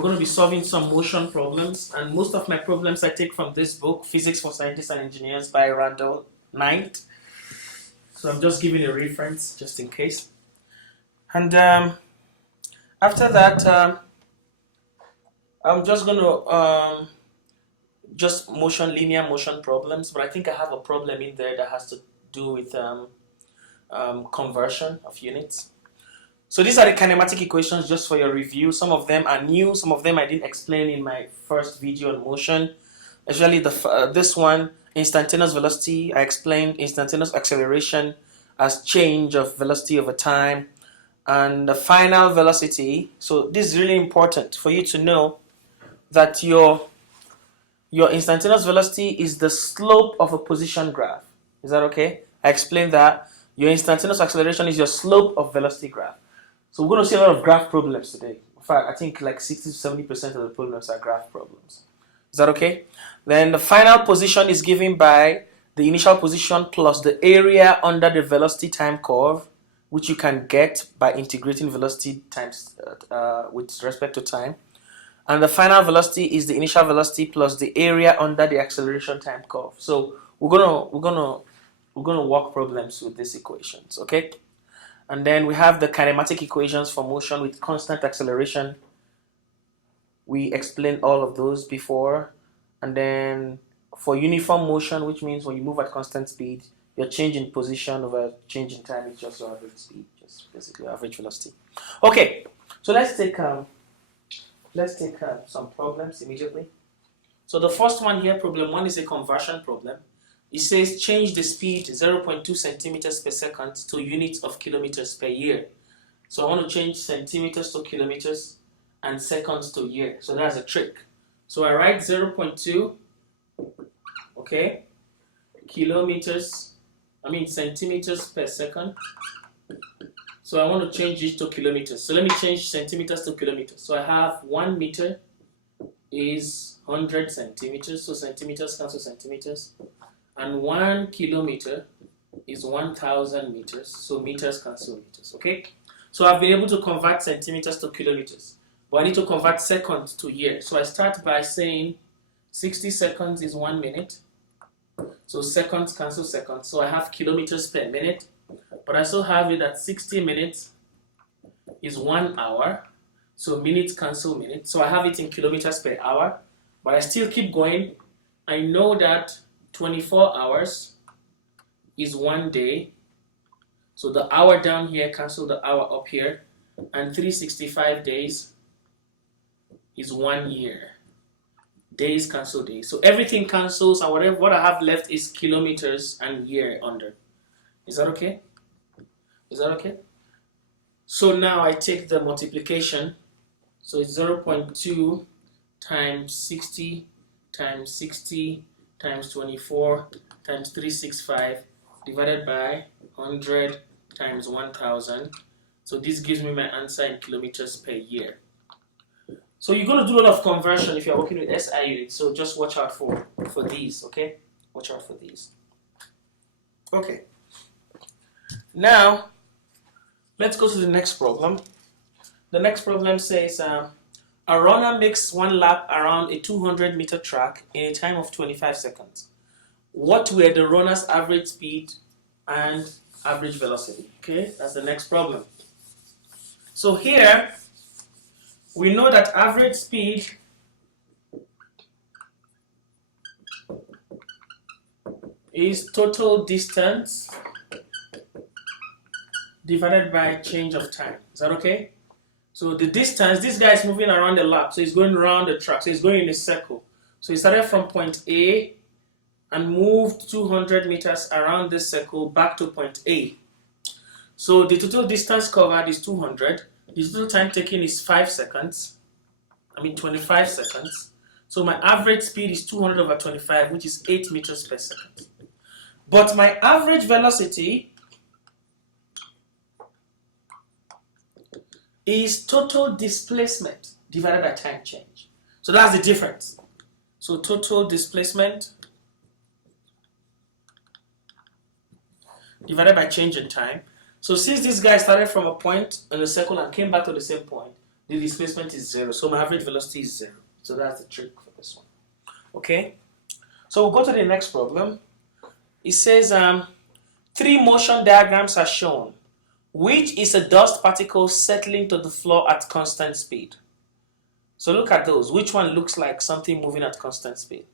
We're going to be solving some motion problems, and most of my problems I take from this book, Physics for Scientists and Engineers by Randall Knight. So I'm just giving a reference just in case. And after that, I'm just going to just linear motion problems, but I think I have a problem in there that has to do with conversion of units. So these are the kinematic equations just for your review. Some of them are new, some of them I didn't explain in my first video on motion. Especially this one, instantaneous velocity. I explained instantaneous acceleration as change of velocity over time. And the final velocity, so this is really important for you to know that your instantaneous velocity is the slope of a position graph. Is that okay? I explained that. Your instantaneous acceleration is your slope of velocity graph. So we're going to see a lot of graph problems today. In fact, I think like 60 to 70% of the problems are graph problems. Is that okay? Then the final position is given by the initial position plus the area under the velocity time curve, which you can get by integrating velocity times with respect to time. And the final velocity is the initial velocity plus the area under the acceleration time curve. So we're gonna work problems with these equations, okay? And then we have the kinematic equations for motion with constant acceleration. We explained all of those before. And then for uniform motion, which means when you move at constant speed, your change in position over change in time is just your average speed, just basically average velocity. Okay, so let's take some problems immediately. So the first one here, problem 1, is a conversion problem. It says change the speed 0.2 centimeters per second to units of kilometers per year. So I want to change centimeters to kilometers and seconds to year. So that's a trick. So I write 0.2, okay, centimeters per second. So I want to change it to kilometers. So let me change centimeters to kilometers. So I have 1 meter is 100 centimeters. So centimeters cancel centimeters. And 1 kilometer is 1,000 meters. So meters cancel meters, okay? So I've been able to convert centimeters to kilometers. But I need to convert seconds to year. So I start by saying 60 seconds is 1 minute. So seconds cancel seconds. So I have kilometers per minute. But I still have it that 60 minutes is 1 hour. So minutes cancel minutes. So I have it in kilometers per hour. But I still keep going. I know that 24 hours is 1 day. So the hour down here cancel the hour up here. And 365 days is 1 year. Days cancel days. So everything cancels, and what I have left is kilometers and year under. Is that okay? Is that okay? So now I take the multiplication. So it's 0.2 times 60 times 60 times 24 times 365 divided by 100 times 1,000. So this gives me my answer in kilometers per year. So you're going to do a lot of conversion if you're working with SI units. So just watch out for these, okay? Watch out for these. Okay. Now, let's go to the next problem. The next problem says, a runner makes 1 lap around a 200-meter track in a time of 25 seconds. What were the runner's average speed and average velocity? Okay, that's the next problem. So here, we know that average speed is total distance divided by change of time. Is that okay? So the distance, this guy is moving around the lap, so he's going around the track, so he's going in a circle. So he started from point A and moved 200 meters around this circle back to point A. So the total distance covered is 200. The total time taken is 25 seconds. So my average speed is 200 over 25, which is 8 meters per second. But my average velocity is total displacement divided by time change. So that's the difference. So total displacement divided by change in time. So since this guy started from a point in a circle and came back to the same point, the displacement is 0. So my average velocity is 0. So that's the trick for this one. Okay. So we'll go to the next problem. It says 3 motion diagrams are shown. Which is a dust particle settling to the floor at constant speed? So look at those. Which one looks like something moving at constant speed?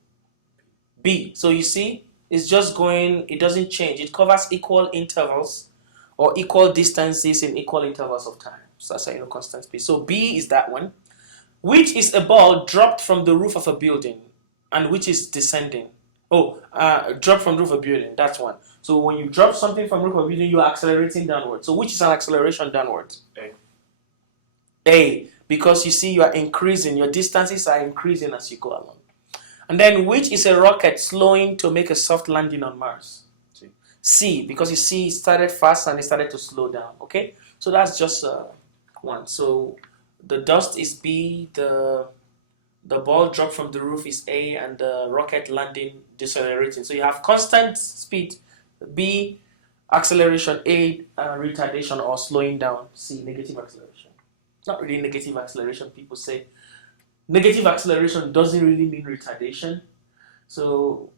B. So you see, it's just going, it doesn't change. It covers equal intervals or equal distances in equal intervals of time. So that's how you know constant speed. So B is that one. Which is a ball dropped from the roof of a building and which is descending? Oh, drop from the roof of a building. That's one. So when you drop something from the roof of a building, you are accelerating downward. So which is an acceleration downward? A. A. Because you see you are increasing. Your distances are increasing as you go along. And then which is a rocket slowing to make a soft landing on Mars? C. C. Because you see it started fast and it started to slow down. Okay? So that's just one. So the dust is B, the ball dropped from the roof is A, and the rocket landing decelerating. So you have constant speed, B, acceleration, A, retardation or slowing down, C, negative acceleration. Not really negative acceleration, people say. Negative acceleration doesn't really mean retardation. So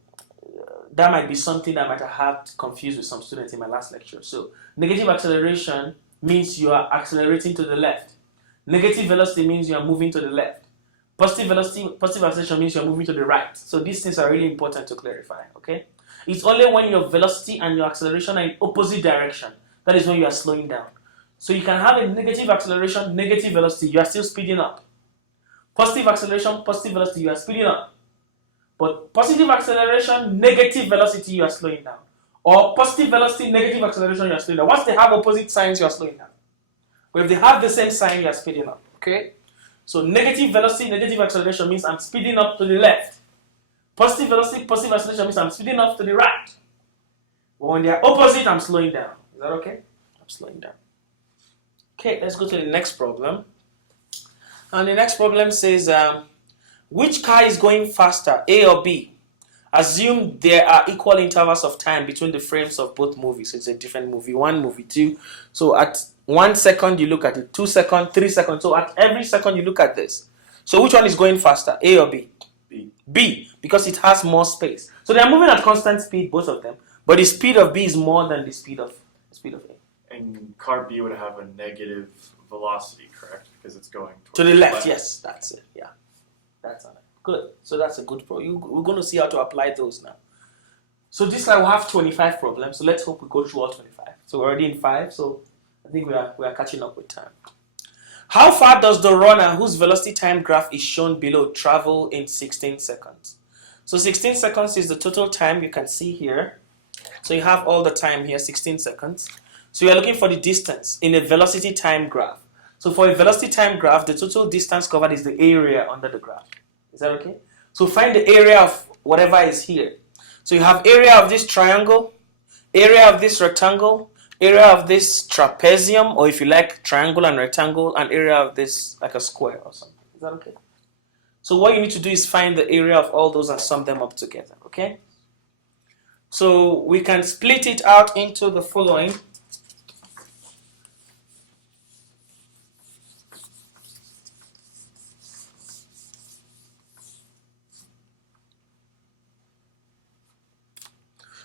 that might be something that I might have had confused with some students in my last lecture. So negative acceleration means you are accelerating to the left. Negative velocity means you are moving to the left. Positive acceleration means you're moving to the right. So these things are really important to clarify, okay? It's only when your velocity and your acceleration are in opposite direction, that is when you are slowing down. So you can have a negative acceleration, negative velocity, you are still speeding up. Positive acceleration, positive velocity, you are speeding up. But positive acceleration, negative velocity, you are slowing down. Or positive velocity, negative acceleration, you are slowing down. Once they have opposite signs, you are slowing down. But if they have the same sign, you are speeding up, okay? So negative velocity, negative acceleration means I'm speeding up to the left. Positive velocity, positive acceleration means I'm speeding up to the right. But when they are opposite, I'm slowing down. Is that okay? I'm slowing down. Okay, let's go to the next problem. And the next problem says, which car is going faster, A or B? Assume there are equal intervals of time between the frames of both movies. It's a different movie, 1, movie 2. So at 1 second, you look at it, 2 seconds, 3 seconds. So at every second, you look at this. So which one is going faster, A or B? B. B, because it has more space. So they are moving at constant speed, both of them. But the speed of B is more than the speed of A. And car B would have a negative velocity, correct? Because it's going to the left. Yes, that's it. Yeah, that's it. Good. So that's a good problem. We're going to see how to apply those now. So this time we'll have 25 problems. So let's hope we go through all 25. So we're already in 5. So I think we are catching up with time. How far does the runner whose velocity time graph is shown below travel in 16 seconds? So 16 seconds is the total time you can see here. So you have all the time here, 16 seconds. So you are looking for the distance in a velocity time graph. So for a velocity time graph, the total distance covered is the area under the graph. Is that okay? So find the area of whatever is here. So you have area of this triangle, area of this rectangle, area of this trapezium, or if you like, triangle and rectangle, and area of this, like a square or something. Is that okay? So what you need to do is find the area of all those and sum them up together, okay? So we can split it out into the following.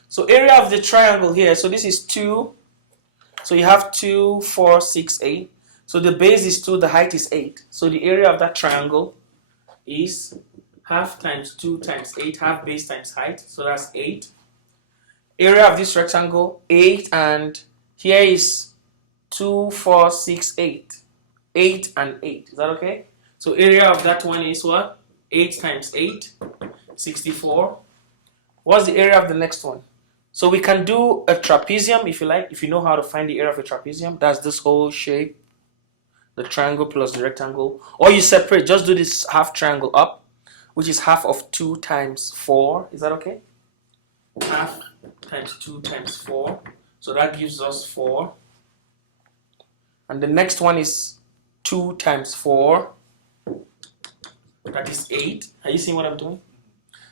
So area of the triangle here, so this is 2. So you have 2, 4, 6, 8. So the base is 2, the height is 8. So the area of that triangle is half times 2 times 8, half base times height. So that's 8. Area of this rectangle, 8, and here is 2, 4, 6, 8. 8 and 8. Is that okay? So area of that one is what? 8 times 8, 64. What's the area of the next one? So we can do a trapezium if you like, if you know how to find the area of a trapezium. That's this whole shape, the triangle plus the rectangle. Or you separate, just do this half triangle up, which is half of 2 times 4. Is that okay? Half times 2 times 4. So that gives us 4. And the next one is 2 times 4. That is 8. Are you seeing what I'm doing?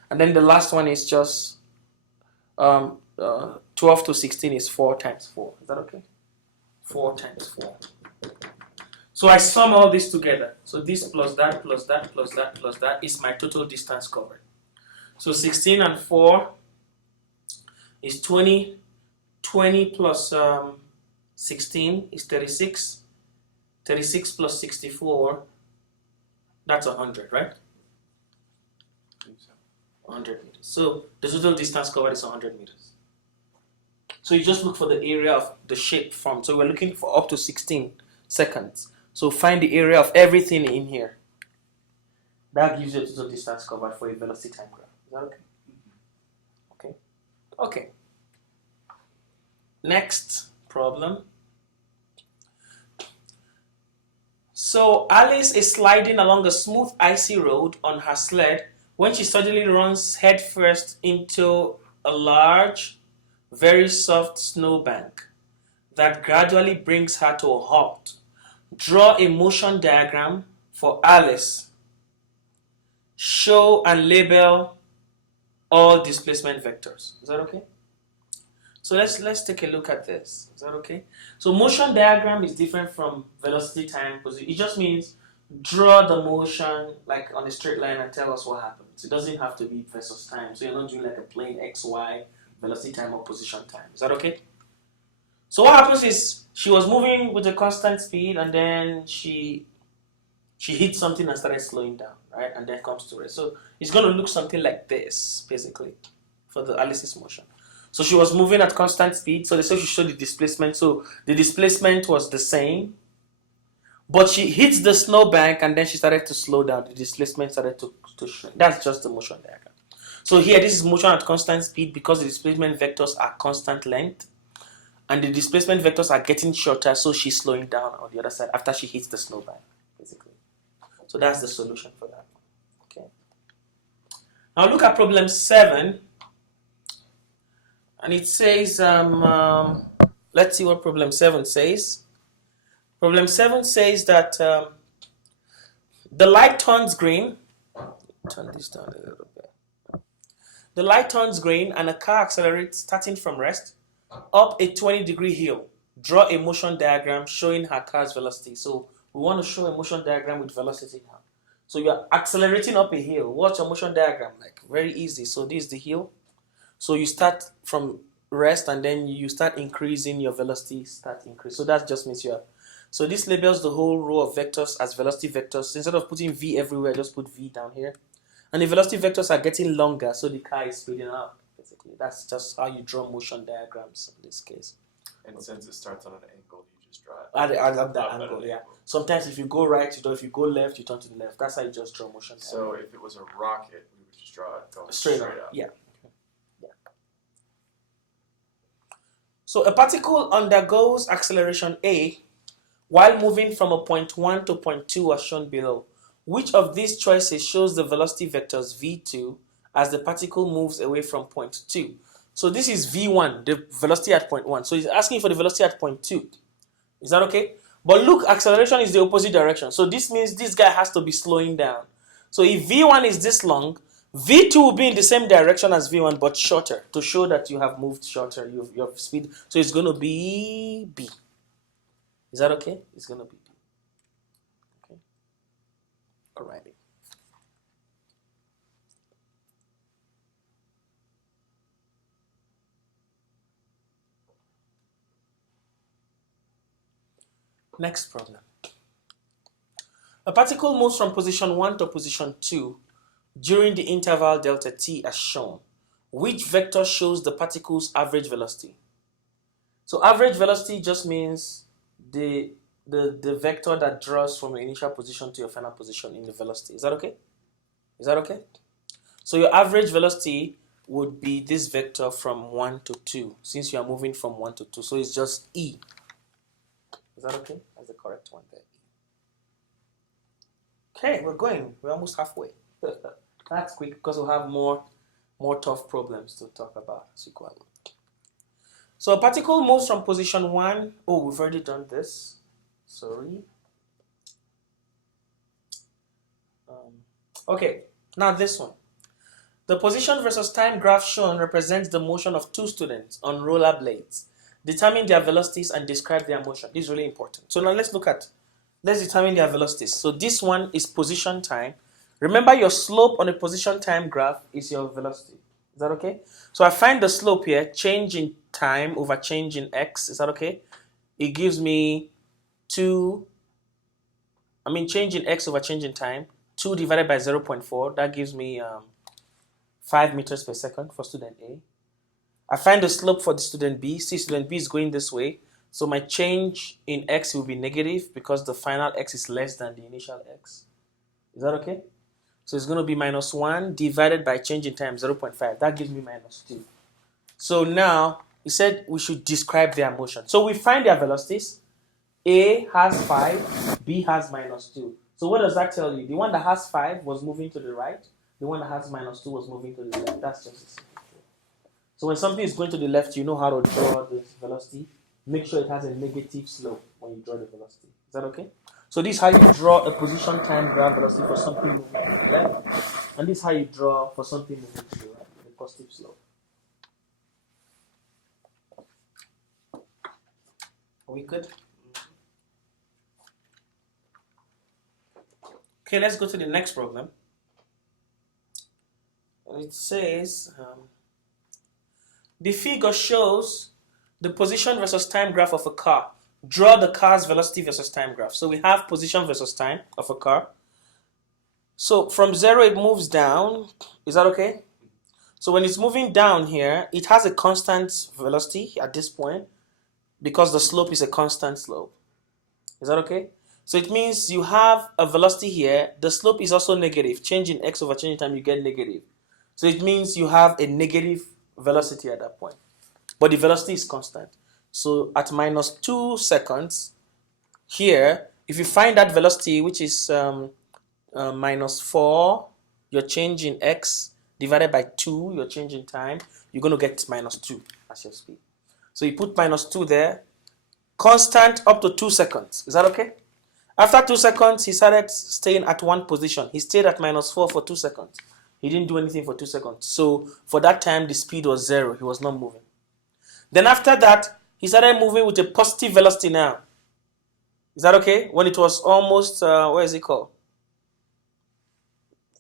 And then the last one is just 12 to 16 is 4 times 4. Is that okay? 4 times 4. So I sum all this together. So this plus that plus that plus that plus that is my total distance covered. So 16 and 4 is 20. 20 plus 16 is 36. 36 plus 64, that's 100, right? 100 meters. So the total distance covered is 100 meters. So you just look for the area of the shape formed. So we're looking for up to 16 seconds. So find the area of everything in here. That gives you the total distance covered for a velocity time graph. Is that okay? Okay. Okay. Next problem. So Alice is sliding along a smooth icy road on her sled when she suddenly runs headfirst into a large, very soft snowbank that gradually brings her to a halt. Draw a motion diagram for Alice. Show and label all displacement vectors. Is that okay? So let's take a look at this. Is that okay? So motion diagram is different from velocity time position. It just means draw the motion like on a straight line and tell us what happens. It doesn't have to be versus time. So you're not doing like a plain X, Y, velocity time or position time. Is that okay? So what happens is she was moving with a constant speed and then she hit something and started slowing down, right? And then comes to rest. So it's going to look something like this, basically, for the Alice's motion. So she was moving at constant speed. So they say she showed the displacement. So the displacement was the same. But she hits the snowbank and then she started to slow down. The displacement started to shrink. That's just the motion diagram. So here, this is motion at constant speed because the displacement vectors are constant length. And the displacement vectors are getting shorter. So she's slowing down on the other side after she hits the snowbank, basically. So that's the solution for that. Okay. Now look at problem 7. And it says, let's see what problem 7 says. Problem 7 says that the light turns green. Turn this down a little bit. The light turns green and a car accelerates starting from rest up a 20-degree hill. Draw a motion diagram showing her car's velocity. So we want to show a motion diagram with velocity now. So you're accelerating up a hill. What's your motion diagram like? Very easy. So this is the hill. So you start from rest and then you start increasing your velocity, So that just means you are. So this labels the whole row of vectors as velocity vectors. Instead of putting V everywhere, just put V down here. And the velocity vectors are getting longer, so the car is speeding up, basically. That's just how you draw motion diagrams in this case. And since it starts on an angle, you just draw it. At that angle, yeah. Sometimes if you go right, you do. If you go left, you turn to the left. That's how you just draw motion diagram. So if it was a rocket, we would just draw it going straight up. Yeah. So a particle undergoes acceleration A while moving from a point 1 to point 2 as shown below. Which of these choices shows the velocity vectors v2 as the particle moves away from point 2? So this is v1, the velocity at point 1. So he's asking for the velocity at point 2. Is that okay? But look, acceleration is the opposite direction. So this means this guy has to be slowing down. So if v1 is this long, v2 will be in the same direction as v1 but shorter to show that you have moved shorter, your speed. So it's going to be b. Is that okay? It's going to be b. Okay. Alrighty. Next problem. A particle moves from position 1 to position 2 during the interval delta t as shown. Which vector shows the particle's average velocity? So average velocity just means the vector that draws from your initial position to your final position in the velocity. Is that okay? Is that okay? So your average velocity would be this vector from 1 to 2, since you are moving from 1 to 2. So it's just E. Is that okay? That's the correct one there. Okay, we're going. We're almost halfway. That's quick because we'll have more tough problems to talk about as we go along. So a particle moves from position 1. Oh, we've already done this. Sorry. Okay, now this one. The position versus time graph shown represents the motion of two students on rollerblades. Determine their velocities and describe their motion. This is really important. So now let's look at let's determine their velocities. So this one is position time. Remember, your slope on a position time graph is your velocity. Is that okay? So I find the slope here, change in time over change in x. Is that okay? It gives me change in x over change in time. 2 divided by 0.4, that gives me 5 meters per second for student A. I find the slope for the student B. See, student B is going this way. So my change in x will be negative because the final x is less than the initial x. Is that okay? So it's going to be minus 1 divided by change in time, 0.5. That gives me minus 2. So now, he said we should describe their motion. So we find their velocities. A has 5, B has minus 2. So what does that tell you? The one that has 5 was moving to the right. The one that has minus 2 was moving to the left. That's just a simple thing. So when something is going to the left, you know how to draw this velocity. Make sure it has a negative slope when you draw the velocity. Is that okay? So this is how you draw a position time graph velocity for something moving to the left. And this is how you draw for something moving to the right, the positive slope. Are we good? Okay, let's go to the next problem. It says, the figure shows the position versus time graph of a car. Draw the car's velocity versus time graph. So we have position versus time of a car. So from 0 it moves down. Is that okay? So when it's moving down here, it has a constant velocity at this point because the slope is a constant slope. Is that okay? So it means you have a velocity here. The slope is also negative. Change in x over change in time, you get negative. So it means you have a negative velocity at that point. But the velocity is constant. So at minus 2 seconds, here, if you find that velocity, which is minus 4, your change in x, divided by 2, your change in time, you're going to get minus 2 as your speed. So you put minus 2 there, constant up to 2 seconds. Is that okay? After 2 seconds, he started staying at one position. He stayed at minus 4 for 2 seconds. He didn't do anything for 2 seconds. So for that time, the speed was 0. He was not moving. Then after that, he started moving with a positive velocity now. Is that okay? When it was almost, what is it called?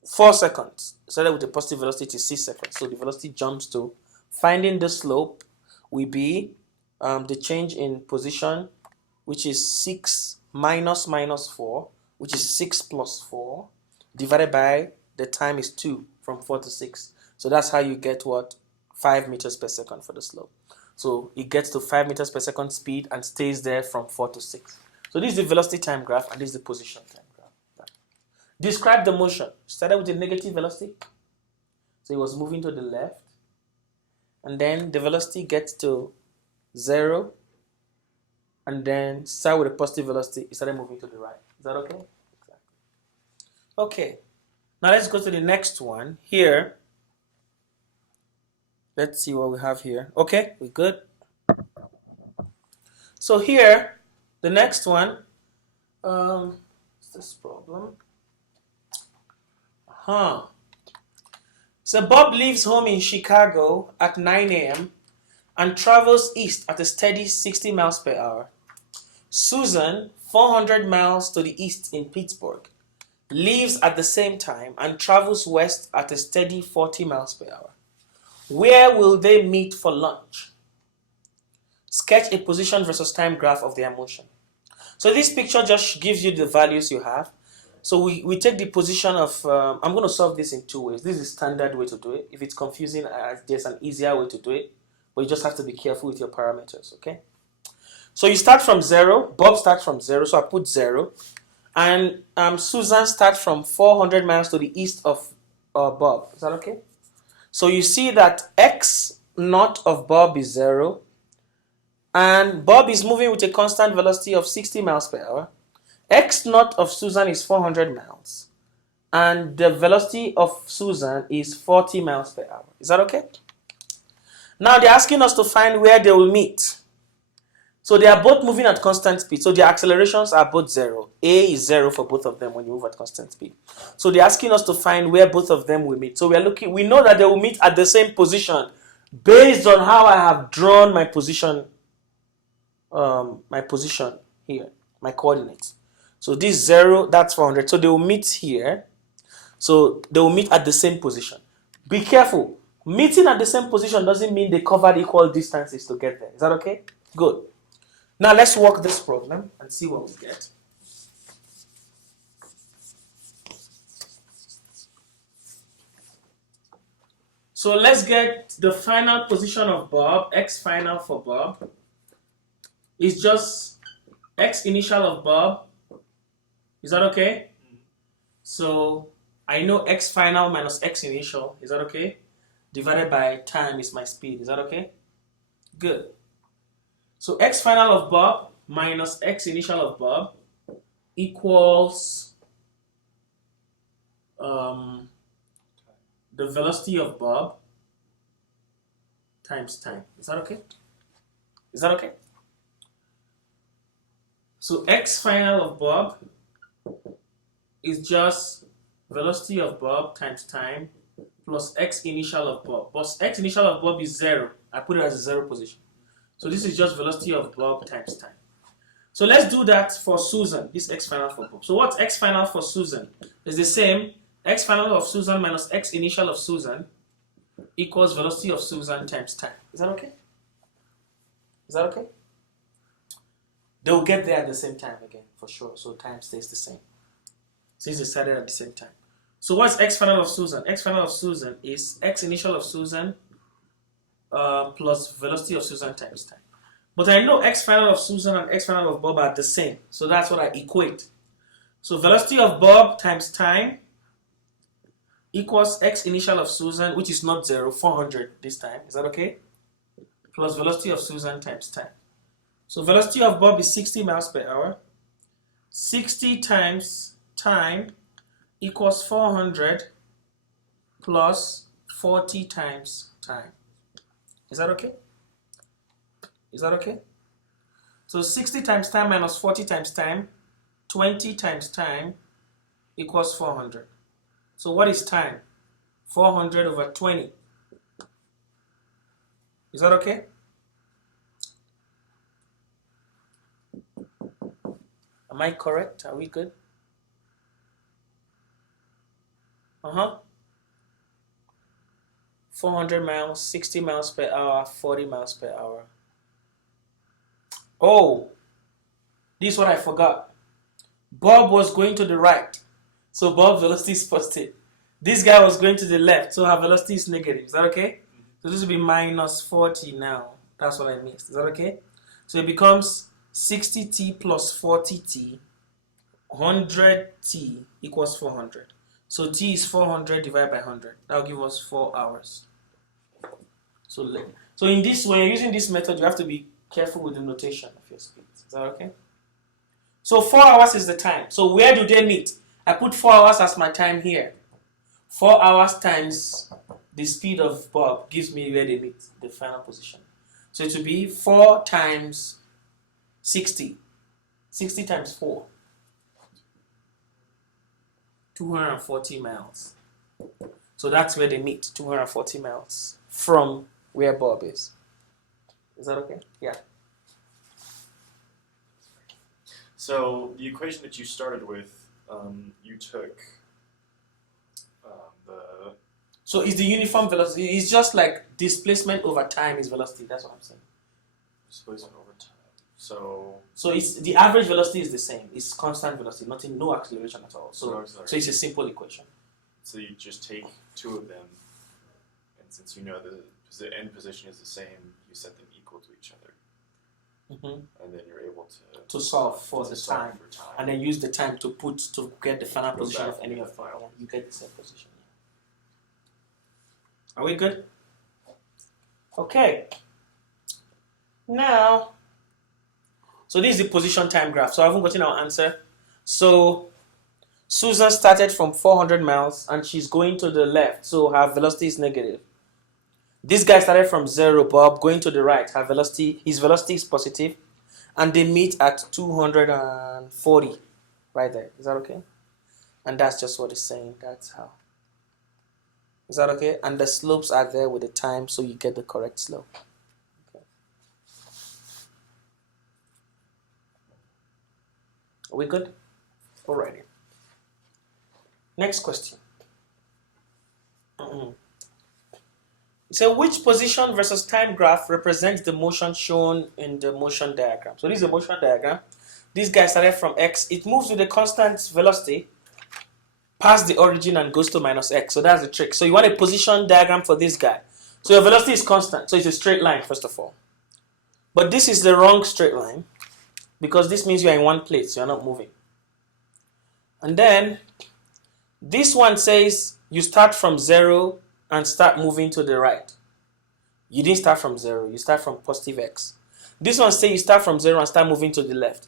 4 seconds. He started with a positive velocity to 6 seconds. So the velocity jumps to, finding the slope will be the change in position, which is 6 minus 4, which is 6 plus 4, divided by the time is 2, from 4 to 6. So that's how you get what? 5 meters per second for the slope. So it gets to 5 meters per second speed and stays there from 4 to 6. So this is the velocity time graph and this is the position time graph. Describe the motion. Started with a negative velocity. So it was moving to the left. And then the velocity gets to 0. And then start with a positive velocity. It started moving to the right. Is that okay? Exactly. Okay. Now let's go to the next one. Here. Let's see what we have here. Okay, we're good. So here, the next one, what's this problem? So Bob leaves home in Chicago at 9 a.m. and travels east at a steady 60 miles per hour. Susan, 400 miles to the east in Pittsburgh, leaves at the same time and travels west at a steady 40 miles per hour. Where will they meet for lunch? Sketch a position versus time graph of their motion. So this picture just gives you the values you have. So we take the position of, I'm going to solve this in 2 ways. This is the standard way to do it. If it's confusing, there's an easier way to do it. But you just have to be careful with your parameters, okay? So you start from 0. Bob starts from 0, so I put 0. And Susan starts from 400 miles to the east of Bob. Is that okay? So you see that x naught of Bob is 0. And Bob is moving with a constant velocity of 60 miles per hour. X naught of Susan is 400 miles. And the velocity of Susan is 40 miles per hour. Is that okay? Now they're asking us to find where they will meet. So they are both moving at constant speed. So their accelerations are both 0. A is 0 for both of them when you move at constant speed. So they're asking us to find where both of them will meet. So we know that they will meet at the same position based on how I have drawn my position here, my coordinates. So this 0, that's 400. So they will meet here. So they will meet at the same position. Be careful. Meeting at the same position doesn't mean they covered equal distances to get there. Is that okay? Good. Now let's work this problem and see what we get. So let's get the final position of Bob. X final for Bob is just X initial of Bob. Is that okay? So I know X final minus X initial. Is that okay? Divided by time is my speed. Is that okay? Good. So X final of Bob minus X initial of Bob equals the velocity of Bob times time. Is that okay? Is that okay? So X final of Bob is just velocity of Bob times time plus X initial of Bob. But X initial of Bob is 0. I put it as a 0 position. So this is just velocity of Bob times time. So let's do that for Susan, this X final for Bob. So what's X final for Susan? It's the same. X final of Susan minus X initial of Susan equals velocity of Susan times time. Is that okay? Is that okay? They will get there at the same time again, for sure. So time stays the same. Since they started at the same time. So what's X final of Susan? X final of Susan is X initial of Susan plus velocity of Susan times time. But I know X final of Susan and X final of Bob are the same. So that's what I equate. So velocity of Bob times time equals X initial of Susan, which is not 0, 400 this time. Is that okay? Plus velocity of Susan times time. So velocity of Bob is 60 miles per hour. 60 times time equals 400 plus 40 times time. Is that okay? Is that okay? So 60 times time minus 40 times time, 20 times time equals 400. So what is time? 400 over 20. Is that okay? Am I correct? Are we good? 400 miles, 60 miles per hour, 40 miles per hour. Oh, this is what I forgot. Bob was going to the right. So Bob's velocity is positive. This guy was going to the left. So her velocity is negative. Is that okay? So this will be minus 40 now. That's what I missed. Is that okay? So it becomes 60t plus 40t. 100t equals 400. So t is 400 divided by 100. That will give us 4 hours. So in this, when you're using this method, you have to be careful with the notation of your speed. Is that okay? So 4 hours is the time. So where do they meet? I put 4 hours as my time here. 4 hours times the speed of Bob gives me where they meet, the final position. So it will be 4 times 60. 60 times 4. 240 miles. So that's where they meet, 240 miles from where Bob is. Is that okay? Yeah. So the equation that you started with, you took the... So it's the uniform velocity. It's just like displacement over time is velocity. That's what I'm saying. Displacement over time. So it's the average velocity is the same. It's constant velocity, no acceleration at all. So it's a simple equation. So you just take two of them, and since you know the end position is the same, you set them equal to each other. And then you're able to solve for the time, and then use the time to get the final position of any of them. Yeah, you get the same position. Are we good? Okay. Now, so this is the position time graph. So I haven't gotten our answer. So Susan started from 400 miles and she's going to the left. So her velocity is negative. This guy started from 0, Bob, going to the right. His velocity is positive. And they meet at 240 right there. Is that okay? And that's just what it's saying. That's how. Is that okay? And the slopes are there with the time, so you get the correct slope. Okay. Are we good? Alrighty. Next question. So which position versus time graph represents the motion shown in the motion diagram? So this is a motion diagram. This guy started from x. It moves with a constant velocity past the origin and goes to minus x. So that's the trick. So you want a position diagram for this guy. So your velocity is constant. So it's a straight line, first of all. But this is the wrong straight line because this means you're in one place. You're not moving. And then this one says you start from 0 and start moving to the right. You didn't start from 0. You start from positive x. This one says you start from 0 and start moving to the left.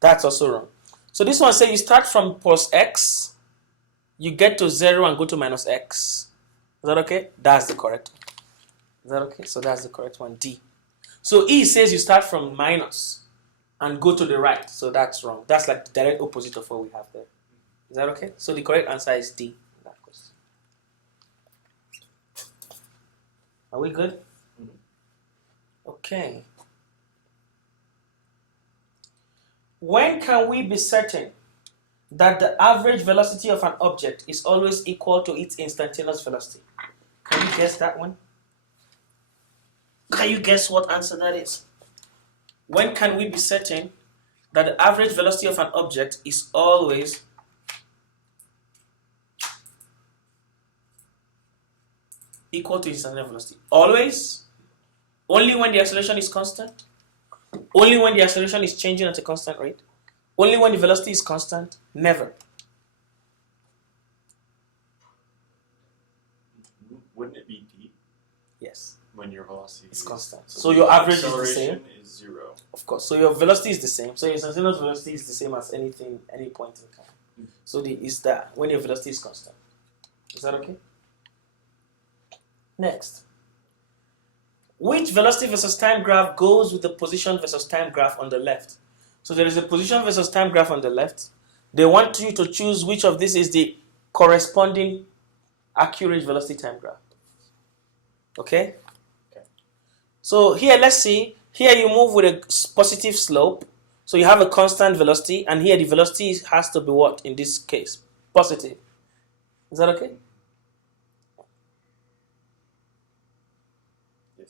That's also wrong. So this one says you start from plus x, you get to 0 and go to minus x. Is that okay? That's the correct one. Is that okay? So that's the correct one, D. So E says you start from minus and go to the right. So that's wrong. That's like the direct opposite of what we have there. Is that okay? So the correct answer is D in that question. Are we good? Okay. When can we be certain that the average velocity of an object is always equal to its instantaneous velocity? Can you guess that one? Can you guess what answer that is? When can we be certain that the average velocity of an object is always equal to its instantaneous velocity? Always? Only when the acceleration is constant? Only when the acceleration is changing at a constant rate? Only when the velocity is constant? Never. Wouldn't it be D? Yes. When your velocity It's is constant. So So your average is the acceleration same? is 0. Of course. So your velocity is the same. So your instantaneous velocity is the same as any point in time. So is that when your velocity is constant. Is that okay? Next. Which velocity versus time graph goes with the position versus time graph on the left? So there is a position versus time graph on the left. They want you to choose which of these is the corresponding accurate velocity time graph. Okay? So here, let's see. Here you move with a positive slope. So you have a constant velocity. And here the velocity has to be what in this case? Positive. Is that okay? Yes.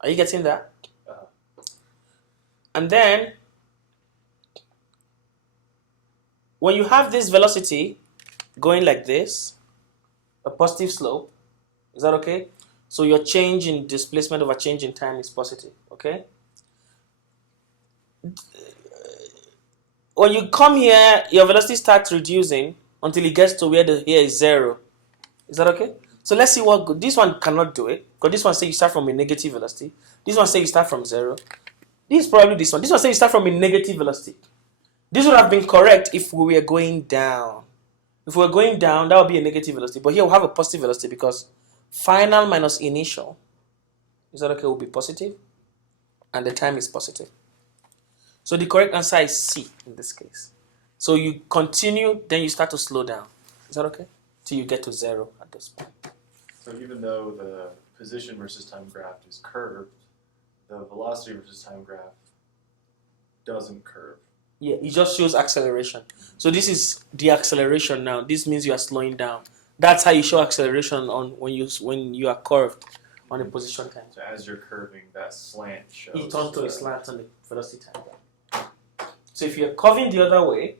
Are you getting that? Uh-huh. And then, when you have this velocity going like this, a positive slope, is that okay? So your change in displacement over change in time is positive, okay? When you come here, your velocity starts reducing until it gets to where the here is 0. Is that okay? So let's see what this one cannot do it, because this one says you start from a negative velocity. This one says you start from 0. This is probably this one. This one says you start from a negative velocity. This would have been correct if we were going down. If we were going down, that would be a negative velocity. But here we have a positive velocity because final minus initial, is that okay, will be positive. And the time is positive. So the correct answer is C in this case. So you continue, then you start to slow down. Is that okay? Till you get to 0 at this point. So even though the position versus time graph is curved, the velocity versus time graph doesn't curve. Yeah, it just shows acceleration. So this is the acceleration now. This means you are slowing down. That's how you show acceleration on when you are curved on a position time. So as you're curving, that slant shows. It turns to a slant on the velocity time. So if you're curving the other way,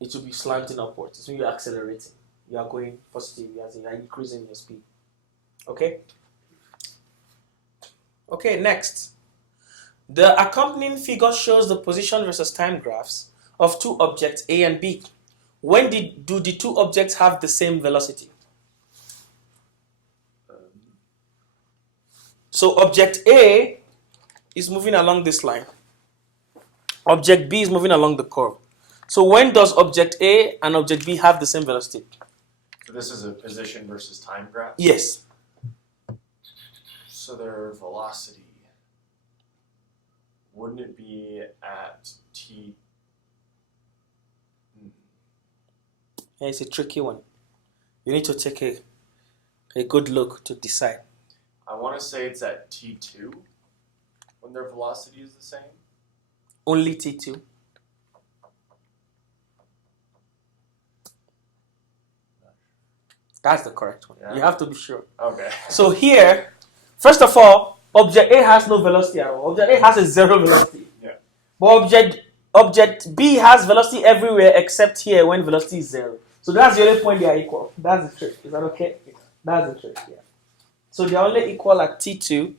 it will be slanting upwards. So you're accelerating. You are going positive. You are increasing your speed. Okay? Okay, next. The accompanying figure shows the position versus time graphs of two objects A and B. When do the two objects have the same velocity? So object A is moving along this line. Object B is moving along the curve. So when does object A and object B have the same velocity? So this is a position versus time graph? Yes. So their velocity, wouldn't it be at t? Yeah, it's a tricky one. You need to take a good look to decide. I want to say it's at t2 when their velocity is the same. Only T2. That's the correct one. Yeah. You have to be sure. Okay. So here, first of all, object A has no velocity at all. Object A has a 0 velocity. Yeah. But object B has velocity everywhere except here when velocity is 0. So that's the only point they are equal. That's the trick. Is that okay? That's the trick, yeah. So they are only equal at T2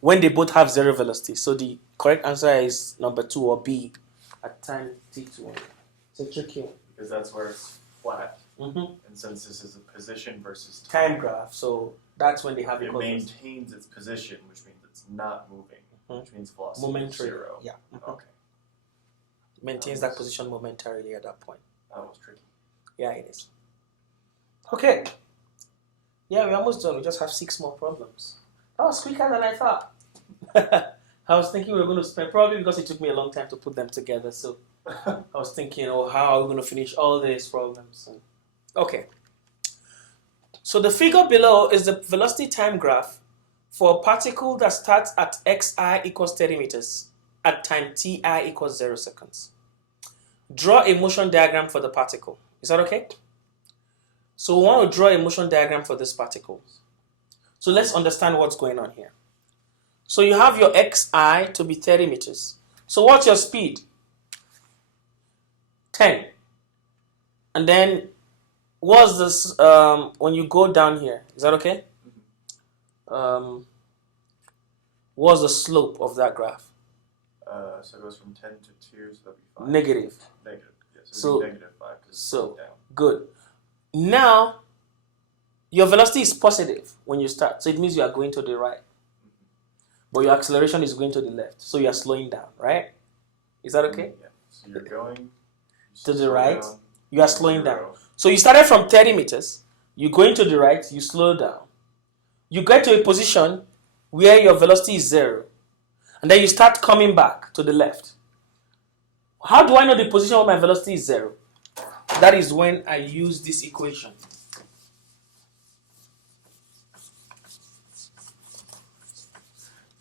when they both have 0 velocity. So the correct answer is number 2 or B at time T2. It's a tricky one. Because that's where it's flat. Mm-hmm. And since this is a position versus Time graph. So that's when they have it equal velocity. maintains its position, which means it's not moving, Mhm. which means velocity Momentary. is 0. Yeah. Mhm. Okay. Maintains that position momentarily at that point. That was tricky. Yeah, it is. Okay. Yeah, we're almost done. We just have 6 more problems. That was quicker than I thought. I was thinking we were going to spend, probably because it took me a long time to put them together. So I was thinking, oh, how are we going to finish all these problems? Okay. So the figure below is the velocity time graph for a particle that starts at xi equals 30 meters at time ti equals 0 seconds. Draw a motion diagram for the particle. Is that okay? So we want to draw a motion diagram for this particle. So let's understand what's going on here. So you have your xi to be 30 meters. So what's your speed? 10. And then what's this when you go down here? Is that okay? What's the slope of that graph? So it goes from 10 to 2, so that'd be 5. Negative. Negative. Yeah, so, So- it'd be negative 5 because so- it's down. Good. Now, your velocity is positive when you start. So it means you are going to the right. But your acceleration is going to the left. So you are slowing down, right? Is that okay? Yeah. So you're going you To the slow right, down, You are slowing down. 0. So you started from 30 meters. You go into the right, you slow down. You get to a position where your velocity is 0. And then you start coming back to the left. How do I know the position where my velocity is 0? That is when I use this equation.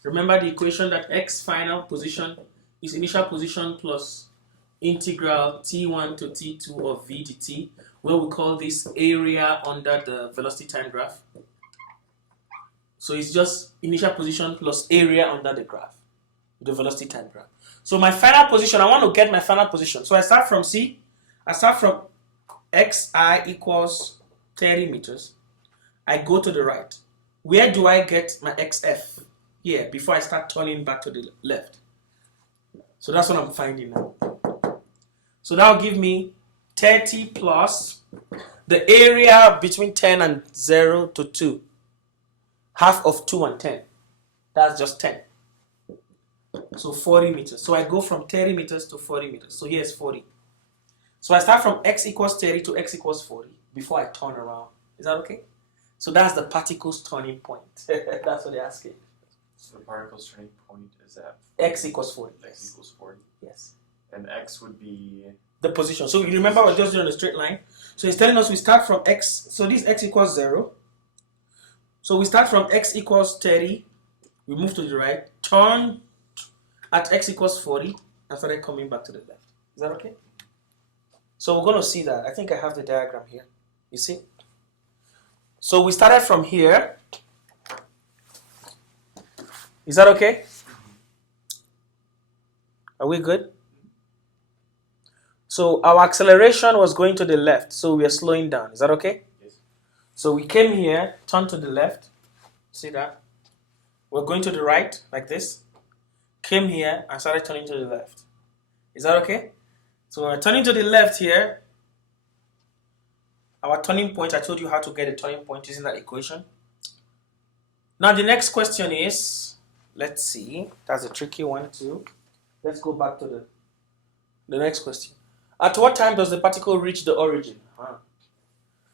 Remember the equation that x final position is initial position plus integral t1 to t2 of v dt, where we call this area under the velocity time graph. So it's just initial position plus area under the graph, the velocity time graph. So my final position, I want to get my final position. So I start from C. I start from xi equals 30 meters. I go to the right. Where do I get my xf? Here, before I start turning back to the left. So that's what I'm finding now. So that will give me 30 plus the area between 10 and 0 to 2. Half of 2 and 10. That's just 10. So 40 meters. So I go from 30 meters to 40 meters. So here's 40. So I start from x equals 30 to x equals 40 before I turn around. Is that okay? So that's the particle's turning point. That's what they're asking. So the particle's turning point is at X equals 40. x equals 40. Yes. And x would be The position. So you remember we're just doing a straight line. So it's telling us we start from x. So this x equals 0. So we start from x equals 30. We move to the right. Turn at x equals 40 and started coming back to the left. Is that okay? So we're going to see that. I think I have the diagram here. You see? So we started from here. Is that okay? Are we good? So our acceleration was going to the left, so we are slowing down. Is that okay? Yes. So we came here, turned to the left. See that? We're going to the right, like this. Came here and started turning to the left. Is that okay? So we're turning to the left here. Our turning point, I told you how to get a turning point using that equation. Now the next question is, let's see, that's a tricky one too. Let's go back to the next question. At what time does the particle reach the origin?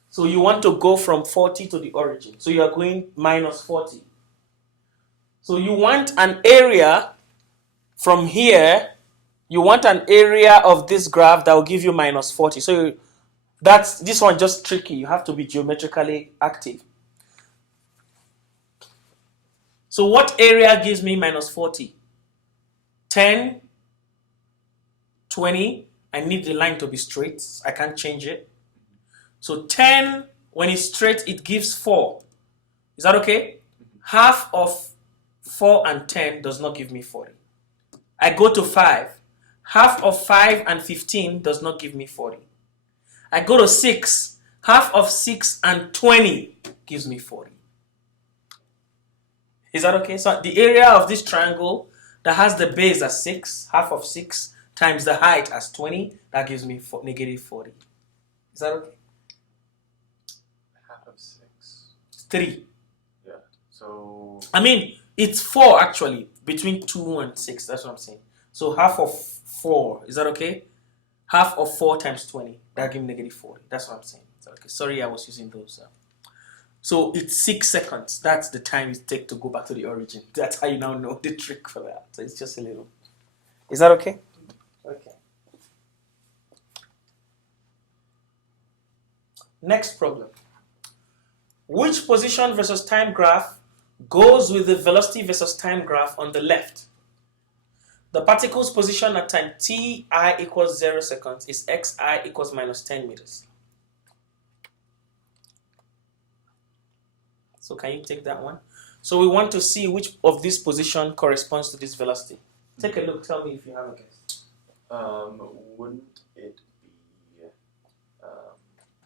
So you want to go from 40 to the origin. So you are going minus 40. So you want an area from here. You want an area of this graph that will give you minus 40. So that's this one just tricky. You have to be geometrically active. So what area gives me minus 40? 10, 20. I need the line to be straight. I can't change it. So 10, when it's straight, it gives 4. Is that okay? Half of 4 and 10 does not give me 40. I go to 5. Half of 5 and 15 does not give me 40. I go to 6. Half of 6 and 20 gives me 40. Is that okay? So the area of this triangle that has the base as 6, half of 6, times the height as 20, that gives me negative 40. Is that okay? Half of 6. 3. Yeah. So. I mean, it's 4 actually, between 2 and 6. That's what I'm saying. So half of 4. Is that okay? Half of 4 times 20. That gives me negative 40. That's what I'm saying. Is that okay? Sorry, I was using those. So it's 6 seconds. That's the time it takes to go back to the origin. That's how you now know the trick for that. So it's just a little. Is that okay? Okay. Next problem. Which position versus time graph goes with the velocity versus time graph on the left? The particle's position at time ti equals 0 seconds is xi equals minus 10 meters. So can you take that one? So we want to see which of this position corresponds to this velocity. Take a look. Tell me if you have a guess. Wouldn't it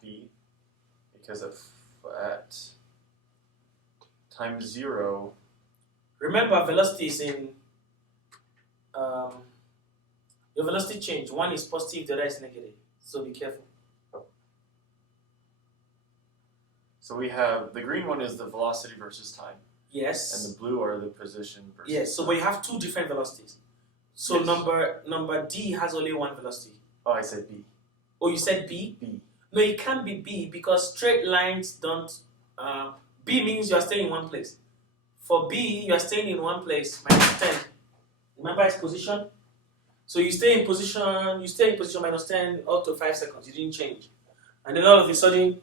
be B? Because at time 0. Remember, velocity is in your velocity change. One is positive, the other is negative. So be careful. So we have the green one is the velocity versus time. Yes. And the blue are the position versus yes. So time. but you have 2 different velocities. So yes. number D has only 1 velocity. Oh, I said B. Oh, you said B? B. No, it can't be B because straight lines don't. B means you are staying in one place. For B, you are staying in one place minus 10. Remember its position? So you stay in position minus 10 up to 5 seconds. You didn't change. And then all of a sudden,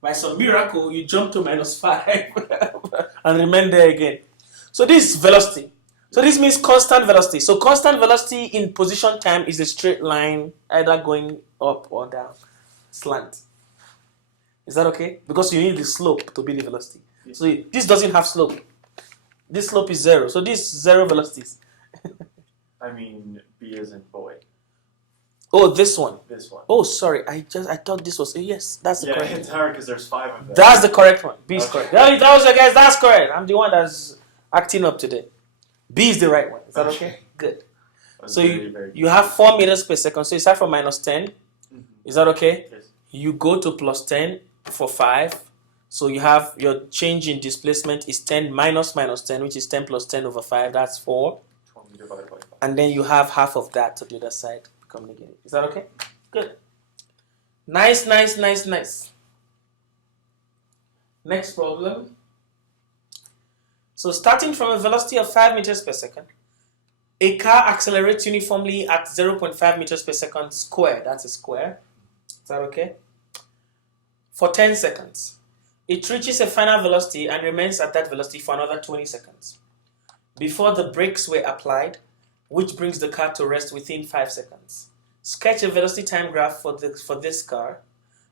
by some miracle, you jump to minus 5 and remain there again. So this is velocity. So this means constant velocity. So constant velocity in position time is a straight line either going up or down, slant. Is that okay? Because you need the slope to be the velocity. Yes. So this doesn't have slope. This slope is 0. So this is 0 velocities. I mean, B as in boy. Oh, this one. This one. Oh, sorry. I thought this was. Yes, that's the correct. Yeah, it's hard because there's 5 of them. That's the correct one. B is Okay. correct. That was guys. That's correct. I'm the one that's acting up today. B is the right one. Is that okay? Good. So you have 4 meters per second. So you start from minus 10. Mm-hmm. Is that okay? Yes. You go to plus 10 for 5. So you have your change in displacement is 10 minus 10, which is 10 plus 10 over 5. That's 4. 20 divided by 5. And then you have half of that to the other side. Become negative. Is that okay? Good. Nice. Next problem. So starting from a velocity of 5 meters per second, a car accelerates uniformly at 0.5 meters per second square. That's a square. Is that okay? For 10 seconds. It reaches a final velocity and remains at that velocity for another 20 seconds. Before the brakes were applied, which brings the car to rest within 5 seconds. Sketch a velocity time graph for this car,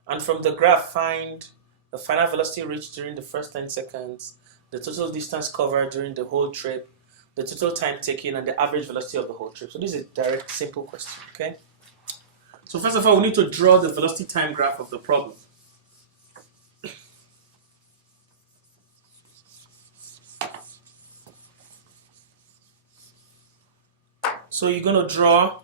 and from the graph find the final velocity reached during the first 10 seconds, the total distance covered during the whole trip, the total time taken, and the average velocity of the whole trip. So this is a direct, simple question, okay? So first of all, we need to draw the velocity time graph of the problem. So you're going to draw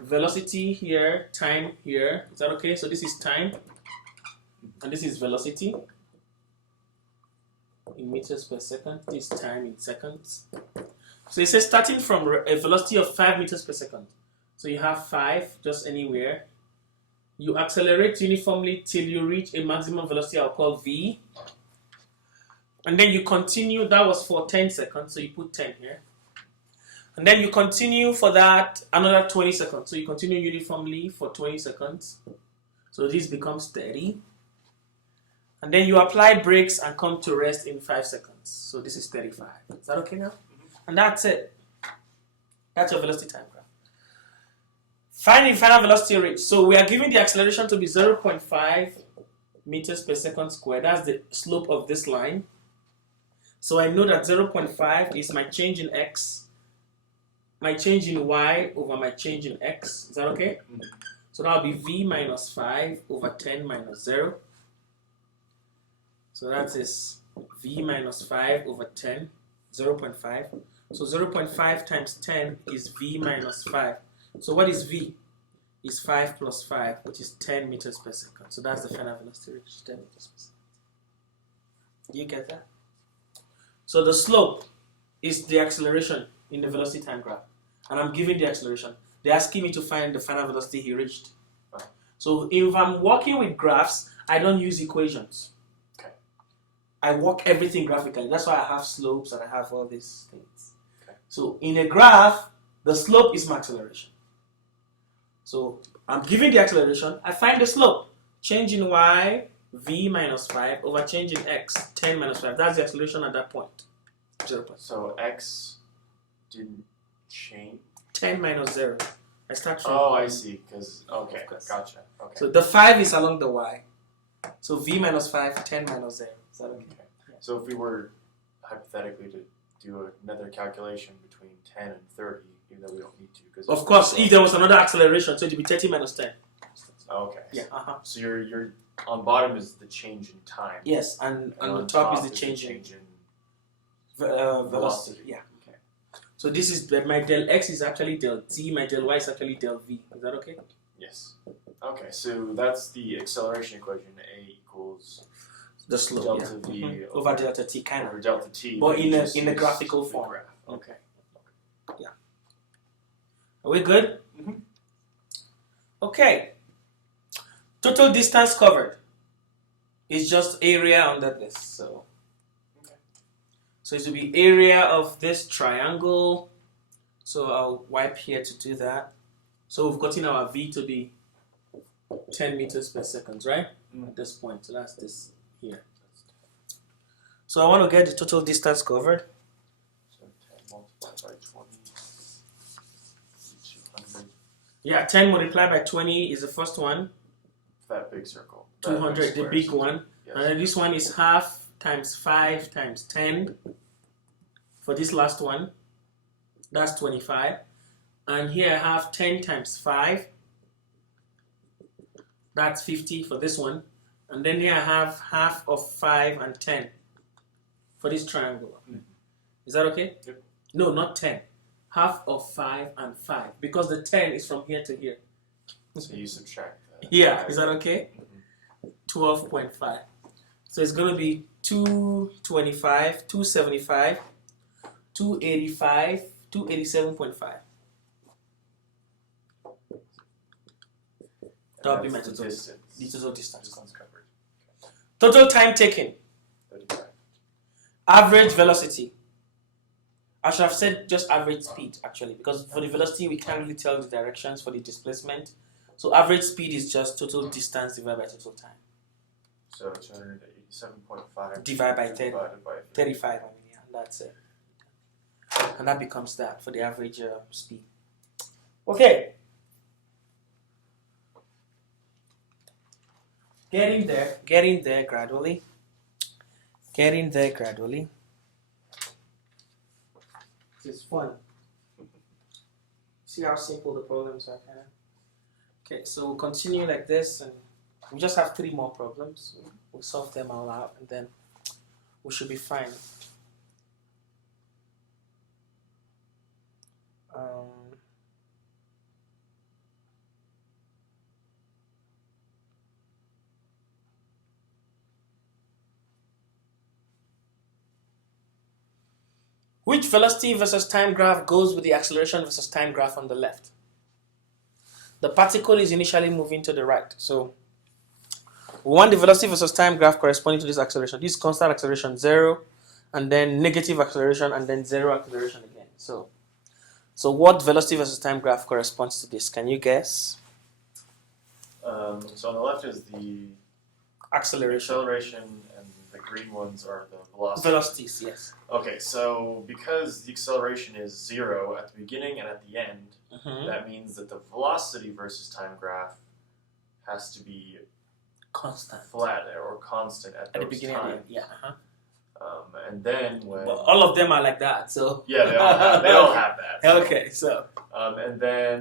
velocity here, time here. Is that okay? So this is time, and this is velocity in meters per second. This is time in seconds. So it says starting from a velocity of 5 meters per second. So you have 5 just anywhere. You accelerate uniformly till you reach a maximum velocity I'll call v. And then you continue. That was for 10 seconds. So you put 10 here. And then you continue for that another 20 seconds. So you continue uniformly for 20 seconds. So this becomes 30. And then you apply brakes and come to rest in 5 seconds. So this is 35. Is that okay now? And that's it. That's your velocity time graph. Finding final velocity reach. So we are giving the acceleration to be 0.5 meters per second squared. That's the slope of this line. So I know that 0.5 is my change in x, my change in y over my change in x. Is that okay? So that will be v minus 5 over 10 minus 0. So that is v minus 5 over 10, 0.5. So 0.5 times 10 is v minus 5. So what is v? Is 5 plus 5, which is 10 meters per second. So that's the final velocity reached, 10 meters per second. Do you get that? So the slope is the acceleration in the velocity time graph. And I'm giving the acceleration. They're asking me to find the final velocity he reached. So if I'm working with graphs, I don't use equations. Okay. I work everything graphically. That's why I have slopes and I have all these things. Okay. So in a graph, the slope is my acceleration. So I'm giving the acceleration, I find the slope. Change in y, v minus 5 over change in x, 10 minus 5. That's the acceleration at that point. 0. So x didn't change? 10 minus 0. I start from. Oh, I see. Because, okay, gotcha. Okay. So the 5 is along the y. So v minus 5, 10 minus 0. Is that okay? Okay. So if we were hypothetically to do another calculation between 10 and 30, even though we don't need to. Because Of course, if there was another acceleration, so it would be 30 minus 10. Okay. Yeah. So your on bottom is the change in time. Yes, and on top is the change in velocity. Yeah. Okay. So this is my del x is actually del t, my del y is actually del v. Is that okay? Yes. Okay, so that's the acceleration equation. A equals The slope, delta v over delta t, kind over of. delta t. But in a just use graphical the form. graph. Okay. Yeah. Are we good? Mhm. Okay. Total distance covered is just area under this. So. Okay. So it will be area of this triangle. So I'll wipe here to do that. So we've gotten our v to be 10 meters per second, right? Mm. At this point. So that's this here. So I want to get the total distance covered. So 10 multiplied by 20 200. Yeah, 10 multiplied by 20 is the first one. That big circle. 200, the big one. Yes. And then this one is half times 5 times 10 for this last one. That's 25. And here I have 10 times 5. That's 50 for this one. And then here I have half of 5 and 10 for this triangle. Mm. Is that okay? Yep. No, not 10. Half of 5 and 5. Because the 10 is from here to here. So you subtract that. Yeah, is that okay? Mhm. 12.5. So it's going to be 225, 275, 285, 287.5. That would be my That's the total distance. the total distance. Distance covered. Total time taken. 35. Average velocity. I should have said just average speed actually, because for the velocity we can't really tell the directions for the displacement. So average speed is just total distance divided by total time. So 287.5 Divided by 30. divided by 35, I mean, yeah, that's it. And that becomes that for the average speed. Okay. Getting there gradually. Getting there gradually. This is fun. See how simple the problems are, kind of. Okay, so we'll continue like this, and we just have 3 more problems. We'll solve them all out, and then we should be fine. Which velocity versus time graph goes with the acceleration versus time graph on the left? The particle is initially moving to the right. So we want the velocity versus time graph corresponding to this acceleration. This constant acceleration 0, and then negative acceleration, and then 0 acceleration again. So what velocity versus time graph corresponds to this? Can you guess? So on the left is the Acceleration. and the green ones are the velocity. Velocities, yes. Okay, so because the acceleration is 0 at the beginning and at the end, Mhm. that means that the velocity versus time graph has to be constant flat or constant at the those beginning times. and the end. Yeah. And then when Well, all of them are like that. So yeah, they all have that. So. Okay, so And then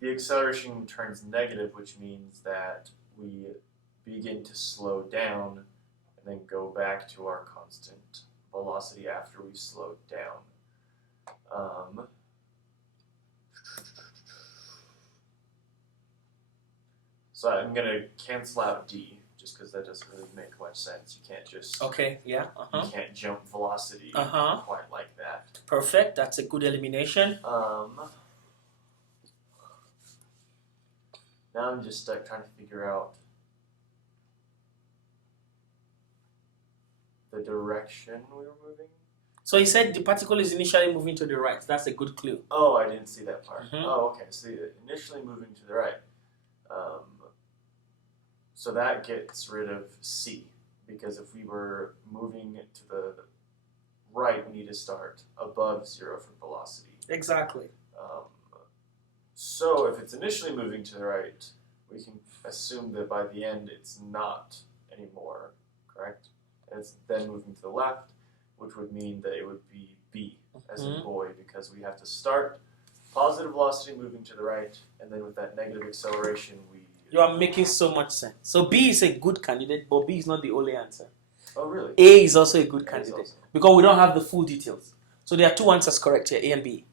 the acceleration turns negative, which means that we begin to slow down and then go back to our constant velocity after we've slowed down. So I'm going to cancel out D, just because that doesn't really make much sense. You can't just okay, yeah, you can't jump velocity quite like that. Perfect. That's a good elimination. Now I'm just trying to figure out the direction we were moving. So he said the particle is initially moving to the right. That's a good clue. Oh, I didn't see that part. Mhm. Oh, okay. So initially moving to the right. So that gets rid of C, because if we were moving to the right, we need to start above 0 for velocity. Exactly. So if it's initially moving to the right, we can assume that by the end it's not anymore, correct? And it's then moving to the left, which would mean that it would be B, as in boy, because we have to start positive velocity moving to the right, and then with that negative acceleration, You are making so much sense. So B is a good candidate, but B is not the only answer. Oh, really? A is also a good candidate also. because we don't have the full details. So there are two answers correct here, A and B.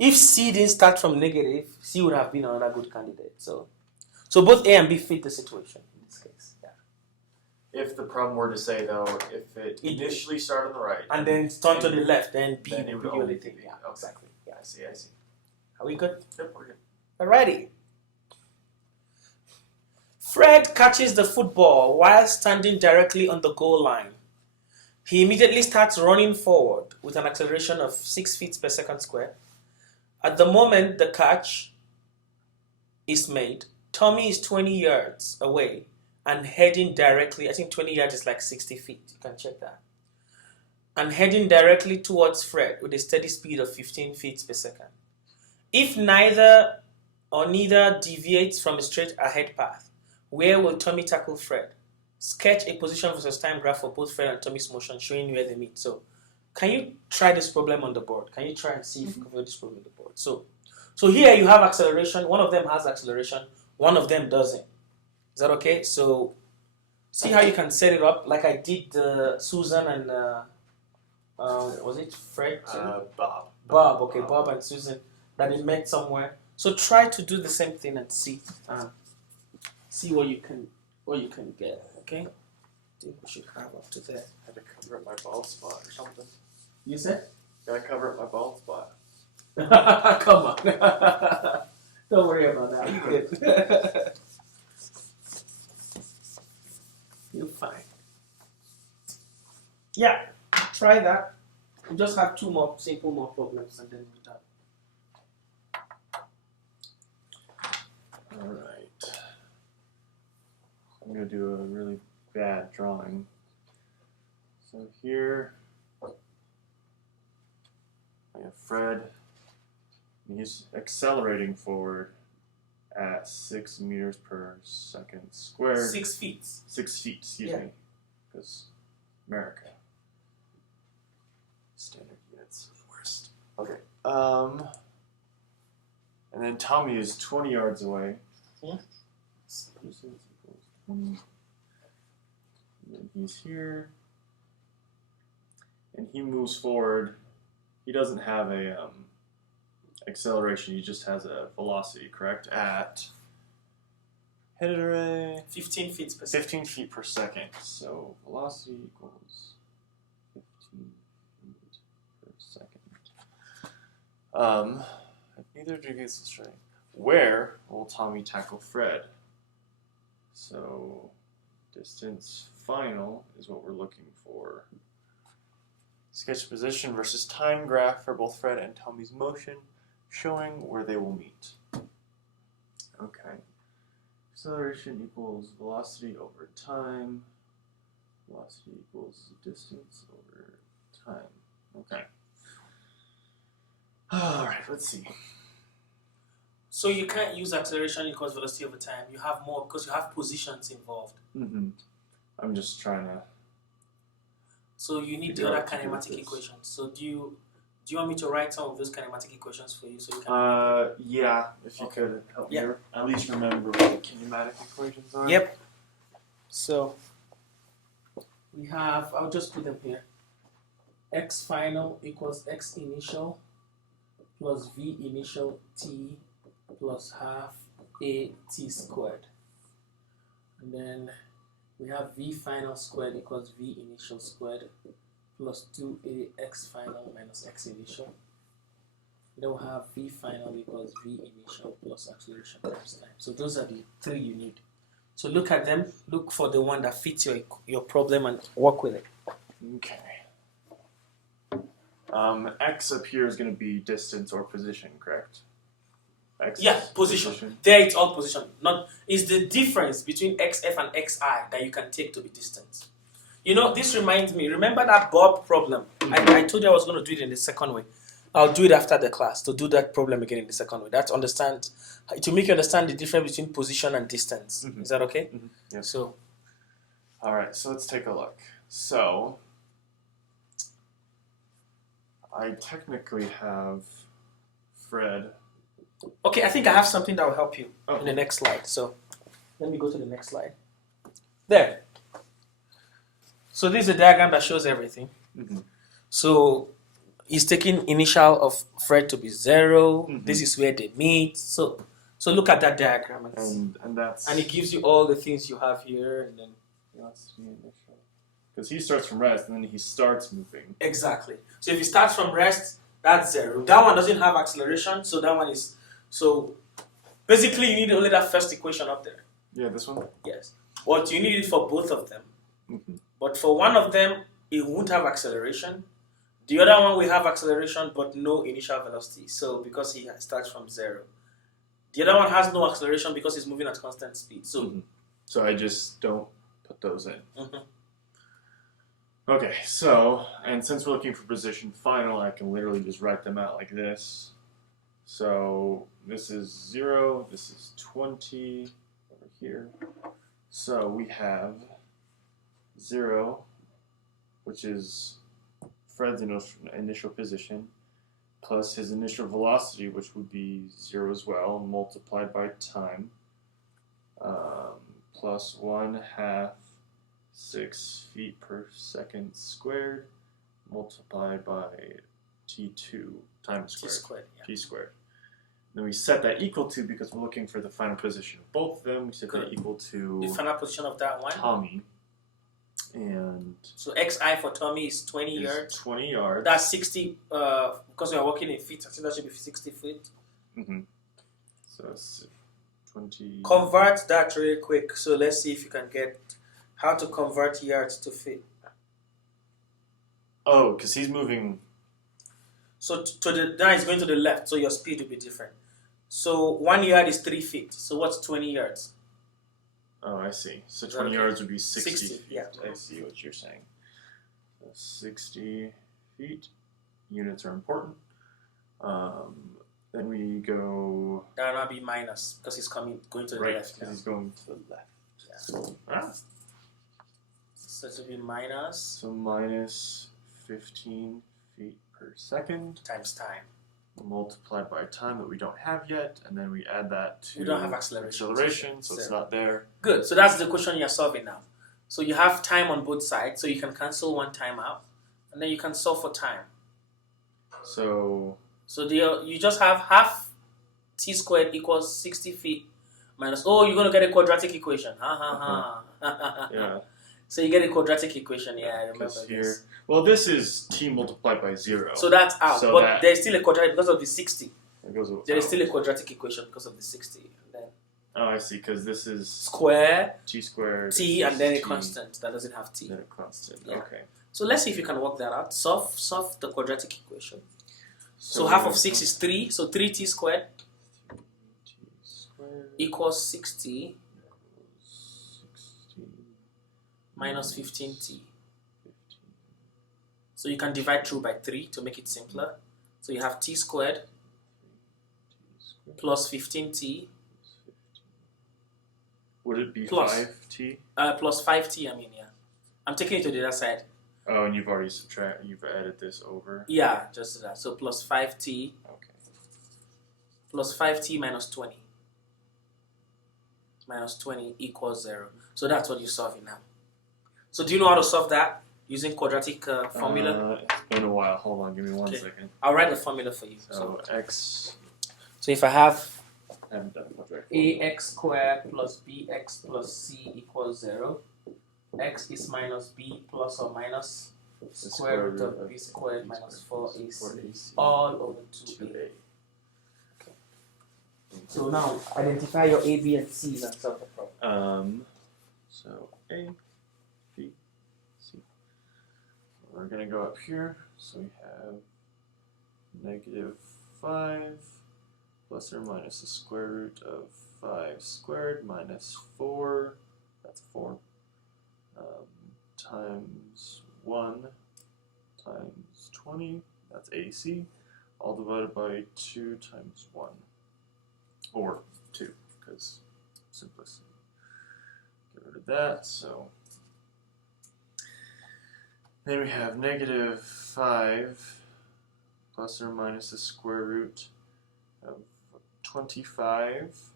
If C didn't start from negative, C would have been another good candidate. So both A and B fit the situation in this case. Yeah. If the problem were to say, though, if it initially started on the right and then turn to the left, then B then it would would be the only only thing. be B. Yeah, Okay. exactly. Yeah. I see. Are we good? Yep, we're good. Alrighty. Fred catches the football while standing directly on the goal line. He immediately starts running forward with an acceleration of 6 feet per second squared. At the moment the catch is made, Tommy is 20 yards away and heading directly, I think 20 yards is like 60 feet, you can check that, and heading directly towards Fred with a steady speed of 15 feet per second. If neither deviates from a straight ahead path, where will Tommy tackle Fred? Sketch a position versus time graph for both Fred and Tommy's motion showing where they meet. So can you try this problem on the board? Can you try and see if you can figure this problem on the board? So here you have acceleration. One of them has acceleration. One of them doesn't. Is that okay? So see how you can set it up like I did Susan and was it Fred too? Bob. Bob, okay, Bob and Susan, that they met somewhere. So try to do the same thing and see what you can get. Okay, I think we should have up to there. I had to cover up my bald spot or something. You said? Gotta cover up my bald spot. Come on, don't worry about that. You good? You're fine. Yeah, try that. We just have two more simple problems and then we're done. Alright. I'm going to do a really bad drawing. So here, I have Fred. He's accelerating forward at 6 meters per second squared. 6 feet. 6 feet, excuse me. Because America. Standard units are the worst. Okay. And then Tommy is 20 yards away. Yeah. Distance equals 20. And then he's here. And he moves forward. He doesn't have a acceleration. He just has a velocity, correct? At 15 feet per second. 15 feet per second. So velocity equals 15 feet per second. Neither deviates straight. Where will Tommy tackle Fred? So distance final is what we're looking for. Sketch position versus time graph for both Fred and Tommy's motion, showing where they will meet. Okay. Acceleration equals velocity over time. Velocity equals distance over time. Okay. Alright, let's see. So you can't use acceleration equals velocity over time. You have more because you have positions involved. I'm just trying to. So you need the other kinematic equations. So do you want me to write some of those kinematic equations for you so you can? Yeah, if you could help me at least remember what the kinematic equations are. Yep. So we have. I'll just put them here. X final equals X initial plus V initial T plus half A T squared. And then we have V final squared equals V initial squared plus 2A X final minus X initial. Then we'll have V final equals V initial plus acceleration times time. So those are the three you need. So look at them, look for the one that fits your problem and work with it. Okay. X up here is going to be distance or position, correct? X position. There it's all position. It's the difference between XF and XI that you can take to be distance. You know, this reminds me, remember that Bob problem? I told you I was going to do it in the second way. I'll do it after the class to do that problem again in the second way. That's to make you understand the difference between position and distance. Is that okay? Yes. So, all right, so let's take a look. So, I technically have Fred. Okay, I think I have something that will help you in the next slide. So, let me go to the next slide. There. So, this is a diagram that shows everything. So, he's taking initial of Fred to be 0. This is where they meet. So look at that diagram. And it gives you all the things you have here. And then because he starts from rest and then he starts moving. Exactly. So if he starts from rest, that's 0. That one doesn't have acceleration, so that one is... So basically you need only that first equation up there. Yeah, this one? Yes. What you need it for both of them. But for one of them, it won't have acceleration. The other one will have acceleration but no initial velocity. So because he starts from 0. The other one has no acceleration because he's moving at constant speed. So so I just don't put those in. Okay, so, and since we're looking for position final, I can literally just write them out like this. So this is 0, this is 20 over here. So we have 0, which is Fred's initial position, plus his initial velocity, which would be 0 as well, multiplied by time, plus 1/2 6 feet per second squared, multiplied by t2 times squared, t squared. Then we set that equal to, because we're looking for the final position of both of them, we set that equal to the final position of that one. Tommy. And so XI for Tommy is 20 yards. 20 yards. That's 60, because we are working in feet, I think that should be 60 feet. So 20. Convert that really quick. So let's see if you can get how to convert yards to feet. Oh, because he's moving. So now he's going to the left, so your speed will be different. So 1 yard is 3 feet. So what's 20 yards? Oh, I see. So 20 yards would be 60 feet. Yeah. I see what you're saying. So 60 feet. Units are important. Then we go... That will be minus, because he's going to the left now. Because he's going to the left. Yeah. So it will be minus... So minus 15 feet per second. Times time. Multiplied by time that we don't have yet, and then we add that to... We don't have acceleration. So it's not there. Good. So that's the question you're solving now. So you have time on both sides, so you can cancel one time out, and then you can solve for time. So you just have half t squared equals 60 feet minus... Oh, you're going to get a quadratic equation. Yeah. So you get a quadratic equation. Yeah, I remember this. Well, this is t multiplied by 0. So that's out. So but there's still a quadratic because of the 60. There is still a quadratic equation because of the 60. And then I see, because this is... Square. T squared. T and then a constant that doesn't have t. Then a constant. Yeah. Okay. So let's see if you can work that out. Solve the quadratic equation. So half of 6 is 3. So 3t squared equals 60 minus 15t. So you can divide through by 3 to make it simpler. So you have t squared plus 15t Would it be Plus. 5t? plus 5t. I mean, yeah. I'm taking it to the other side. Oh, and you've already you've added this over. Yeah, just that. So plus 5t Okay. plus 5t minus 20. Minus 20 equals 0. So that's what you're solving now. So do you know how to solve that using quadratic formula? It's been a while. Hold on, give me 1 Okay. second. I'll write the formula for you. So x. So if I have I haven't done quadratic formula. ax squared plus bx plus c equals 0, x is minus b plus or minus square root of b squared minus 4ac all over 2a. So now identify your a, b, and c's and solve the problem. So A, B, C. We're gonna go up here. So we have -5 plus or minus the square root of 5 squared minus 4. That's 4. Times 1 times 20. That's AC. All divided by 2 times 1. Or 2, because simplicity. Get rid of that, so then we have -5 plus or minus the square root of 25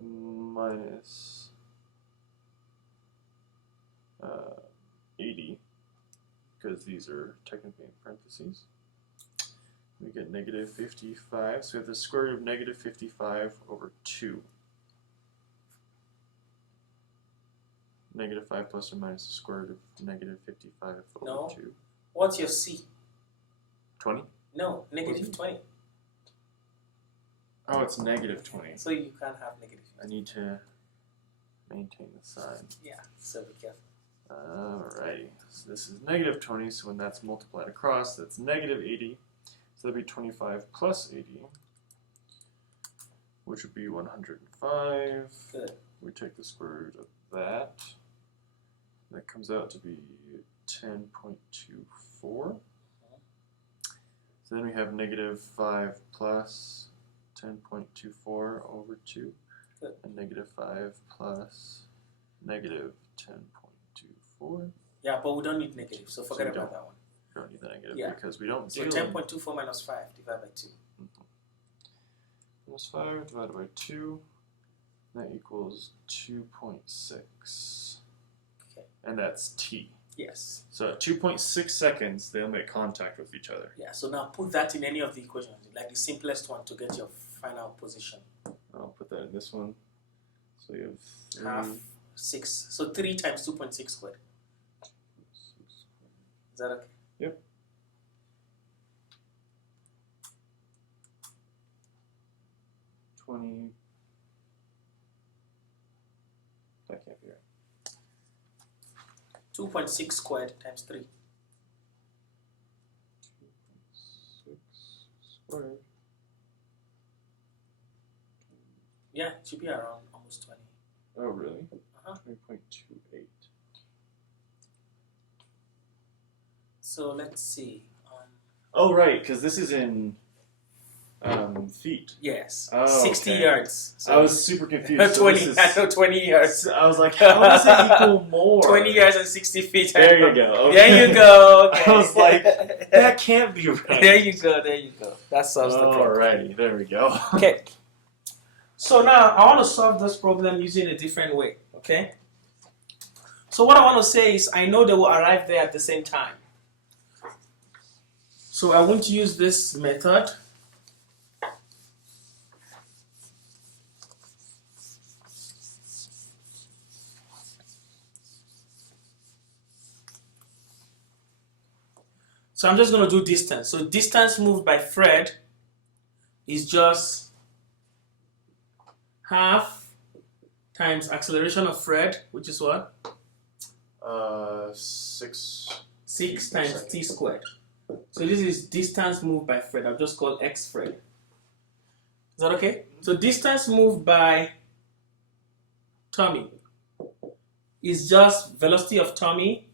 minus 80, because these are technically in parentheses. We get -55, so we have the square root of -55 over 2. -5 plus or minus the square root of -55 over No. 2. What's your c? 20? No, negative 20. Oh, it's -20. So you can't have negative 20. I need to maintain the sign. Yeah, so be careful. Alrighty, so this is -20, so when that's multiplied across, that's -80. So that'd be 25 plus 80, which would be 105. Good. We take the square root of that. That comes out to be 10.24. So then we have -5 plus 10.24 over 2. Good. And -5 plus -10.24. Yeah, but we don't need negative, so forget So we about that one. We don't need the negative Yeah. because we don't So do 10.24 minus 5 divided by 2. Minus 5 divided by 2. That equals 2.6. Okay. And that's t. Yes. So at 2.6 seconds, they'll make contact with each other. Yeah, so now put that in any of the equations, like the simplest one to get your final position. I'll put that in this one. So you have 3. Half 6. So 3 times 2.6 squared. Is that okay? Yep. That can't be right. 2.6 squared times 3. 2.6 squared. Yeah, it should be around almost 20. Oh, really? 20.28. So let's see. Oh, right, because this is in feet. Yes. Oh, 60 okay. yards. So I was super confused. So 20. this is- I know 20 yards. I was like, how does it equal more? 20 yards and 60 feet. There you go. Okay. There you go. Okay. I was like, that can't be right. There you go. There you go. That solves the problem. Alrighty, there we go. Okay. So now I want to solve this problem using a different way. Okay. So what I want to say is I know they will arrive there at the same time. So I won't use this method. So I'm just going to do distance. So distance moved by Fred is just half times acceleration of Fred, which is what? 6 6 times t squared. So this is distance moved by Fred. I'll just call x Fred. Is that okay? So distance moved by Tommy is just velocity of Tommy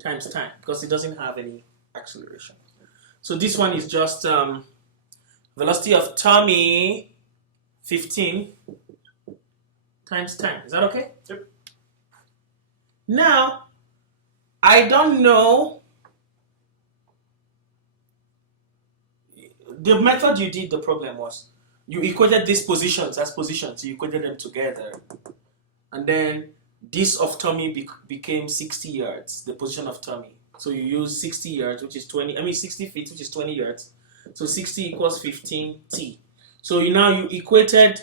times time because it doesn't have any acceleration. So this one is just velocity of Tommy 15 times 10. Is that okay? Yep. Now, I don't know. The method you did the problem was you equated these positions as positions. You equated them together. And then this of Tommy became 60 yards, the position of Tommy. So you use 60 yards, which is 60 feet, which is 20 yards. So 60 equals 15t. So you equated,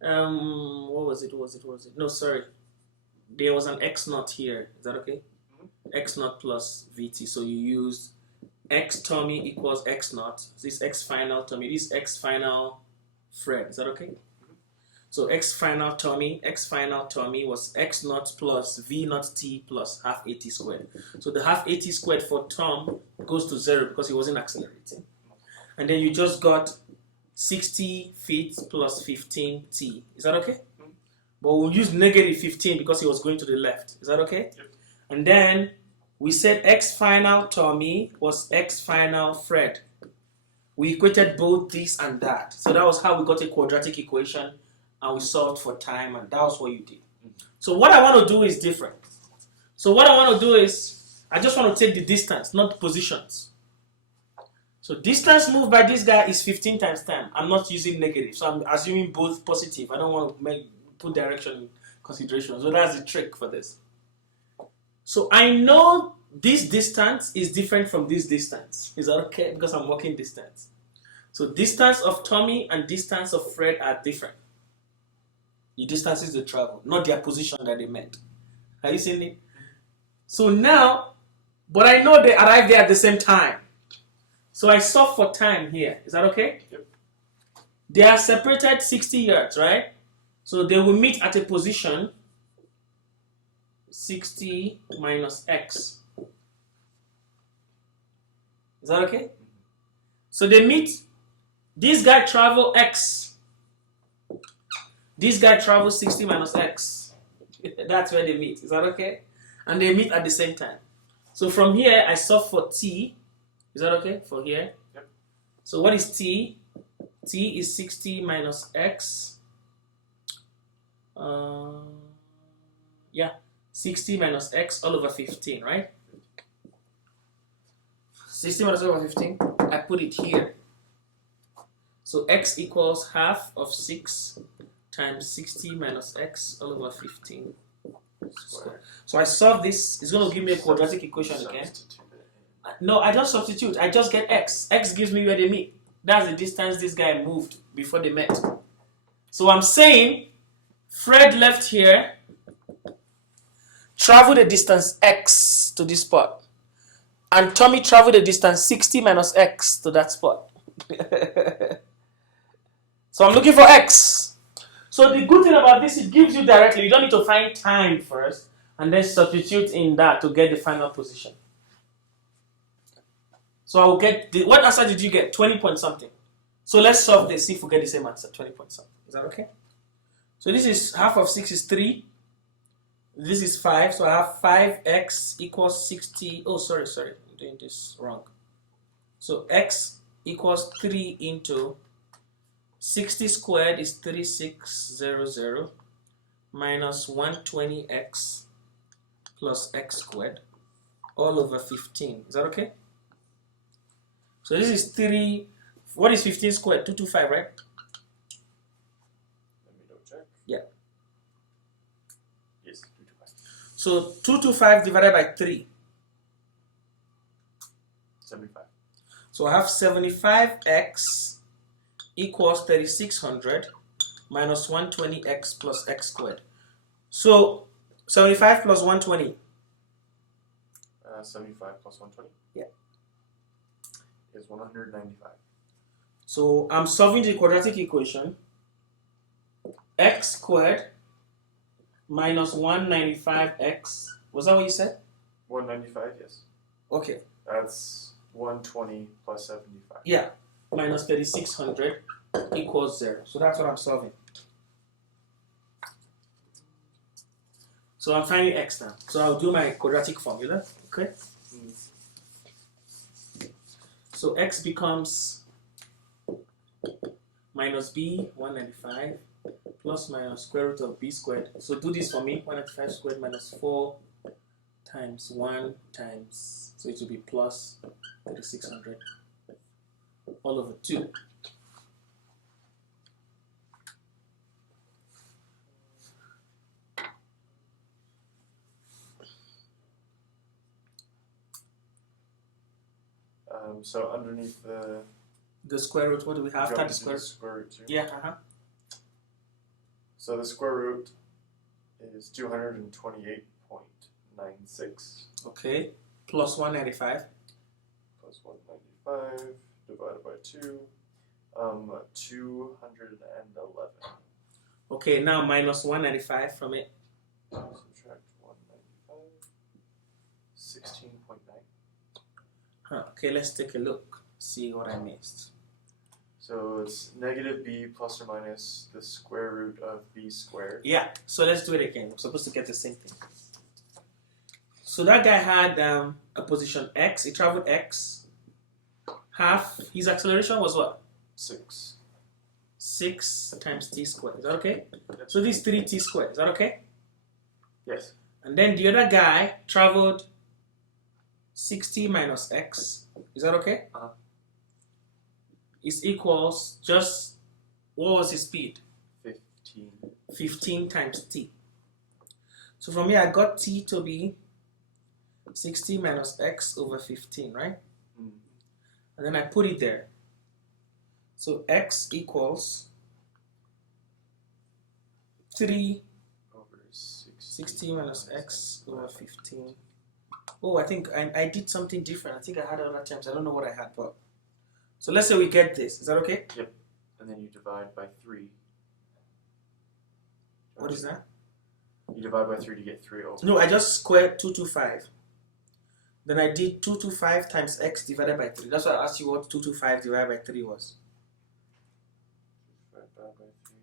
what was it? No, sorry. There was an x naught here. Is that okay? X naught plus vt. So you used x Tommy equals x naught. This x final Tommy. This x final Fred. Is that okay? So x final Tommy was x naught plus v naught t plus half at squared. So the half at squared for Tom goes to 0 because he wasn't accelerating. And then you just got 60 feet plus 15t. Is that okay? But we'll use negative 15 because he was going to the left. Is that okay? Yep. And then we said x final Tommy was x final Fred. We equated both this and that. So that was how we got a quadratic equation and we solved for time, and that was what you did. So what I want to do is different. So what I want to do is, I just want to take the distance, not the positions. So distance moved by this guy is 15 times 10. I'm not using negative, so I'm assuming both positive. I don't want to put direction in consideration. So that's the trick for this. So I know this distance is different from this distance. Is that okay? Because I'm walking distance. So distance of Tommy and distance of Fred are different. The distances they travel, not their position that they met. Are you seeing it? So now, but I know they arrived there at the same time. So I solve for time here. Is that okay? Yep. They are separated 60 yards, right? So they will meet at a position 60 minus x. Is that okay? So they meet. This guy travel x. This guy travels 60 minus x. That's where they meet. Is that okay? And they meet at the same time. So from here, I solve for t. Is that okay? For here? Yep. So what is t? T is 60 minus x. 60 minus x all over 15, right? 60 minus over 15. I put it here. So x equals half of 6 times 60 minus x all over 15 squared. So I solve this. It's going to give me a quadratic equation again. No, I don't substitute. I just get x. X gives me where they meet. That's the distance this guy moved before they met. So I'm saying Fred left here, traveled a distance x to this spot, and Tommy traveled a distance 60 minus x to that spot. So I'm looking for x. So the good thing about this, it gives you directly. You don't need to find time first and then substitute in that to get the final position. So I will get, what answer did you get? 20 point something. So let's solve this, see if we get the same answer, 20 point something. Is that okay? So this is half of 6 is 3. This is 5. So I have 5x equals 60. Oh, sorry. I'm doing this wrong. So x equals 3 into 60 squared is 3600 minus 120x plus x squared all over 15. Is that okay? So this is 3. What is 15 squared? 225, right? Let me double check. Yeah. Yes, 225. So 225 divided by 3. 75. So I have 75x equals 3600 minus 120x plus x squared. So 75 plus 120. 75 plus 120? Yeah. Is 195. So I'm solving the quadratic equation. X squared minus 195x. Was that what you said? 195, yes. Okay. That's 120 plus 75. Yeah. Minus 3600 equals 0. So that's what I'm solving. So I'm finding x now. So I'll do my quadratic formula. Okay. So x becomes minus b 195 plus minus square root of b squared. So do this for me. 195 squared minus 4 times 1 times, so it will be plus 3600 all over 2. So underneath The square root, what do we have? you want After me the to do square root. square root too? Yeah, So the square root is 228.96 Okay. Plus 195. plus 195 divided by 2, 211. Okay, now minus 195 from it. Subtract 195, 16.9. Okay, let's take a look. See what I missed. So it's negative b plus or minus the square root of b squared. Yeah, so let's do it again. We're supposed to get the same thing. So that guy had a position x. He traveled x. Half his acceleration was what? 6. 6 times t squared. Is that okay? Yep. So this is 3t squared. Is that okay? Yes. And then the other guy traveled 60 minus x. Is that okay? Uh-huh. Is equals just, what was his speed? 15. 15 times t. So from here I got t to be 60 minus x over 15, right? Mm. And then I put it there. So x equals 3 Over 60 minus x over 15. Oh, I think I did something different. I think I had other terms. I don't know what I had, but so let's say we get this. Is that okay? Yep. And then you divide by 3. What is that? You divide by 3 to get 3 over. No, I just squared 225. Then I did 225 times x divided by 3. That's why I asked you what 225 divided by 3 was. Divided by 3.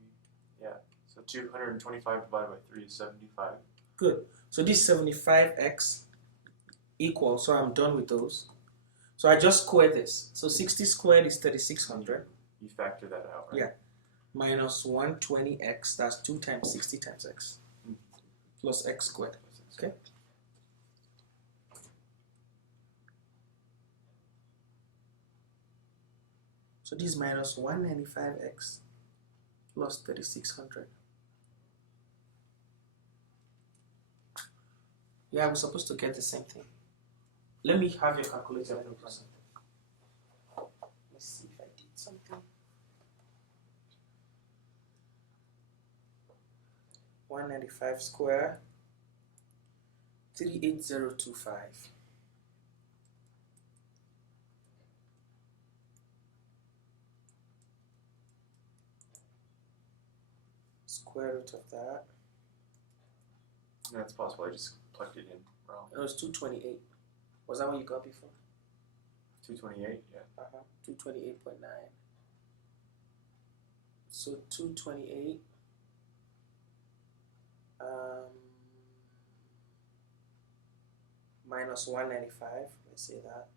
Yeah. So 225 divided by 3 is 75. Good. So this 75x equals, so I'm done with those. So I just squared this. So 60 squared is 3600. You factor that out, right? Yeah. Minus 120x, that's 2 times 60 times x. Plus x squared. Okay. So this is minus 195x plus 3600. Yeah, we're supposed to get the same thing. Let me have your calculator. Let me do something. Let's see if I did something. 195 square, 38025. Square root of that. That's possible. I just plugged it in wrong. It was 228. Was that what you got before? 228, yeah. 228.9. So 228. Minus 195. Let's say that.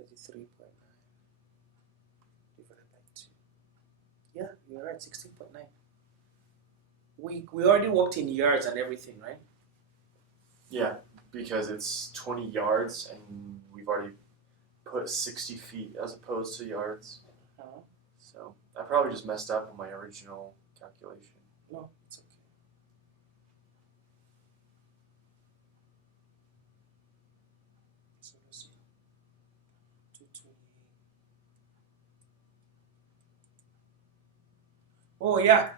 33.9 divided by 2. Yeah, you're right. 16.9. We already worked in yards and everything, right? Yeah, because it's 20 yards and we've already put 60 feet as opposed to yards. So I probably just messed up on my original calculation. No, it's okay. So let's see. 228. Oh yeah.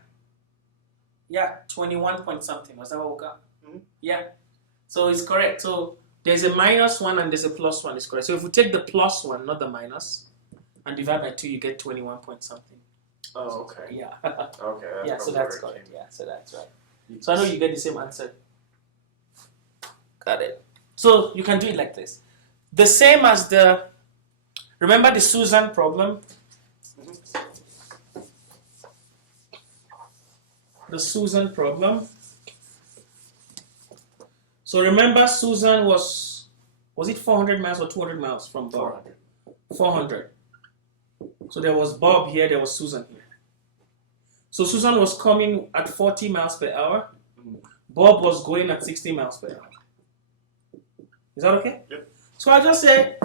Yeah, 21 point something. Was that what we got? Mm-hmm. Yeah. So it's correct. So there's a minus 1 and there's a plus 1. It's correct. So if we take the plus 1, not the minus, and divide by 2, you get 21 point something. Oh, okay. Yeah. Okay. Yeah, so probably that's where it correct. came. Yeah, so that's right. So I know you get the same answer. Got it. So you can do it like this. The same as the, remember the Susan problem? The Susan problem. So remember Susan was it 400 miles or 200 miles from Bar? 400. 400. So there was Bob here, there was Susan here. So Susan was coming at 40 miles per hour. Bob was going at 60 miles per hour. Is that okay? Yep. So I just say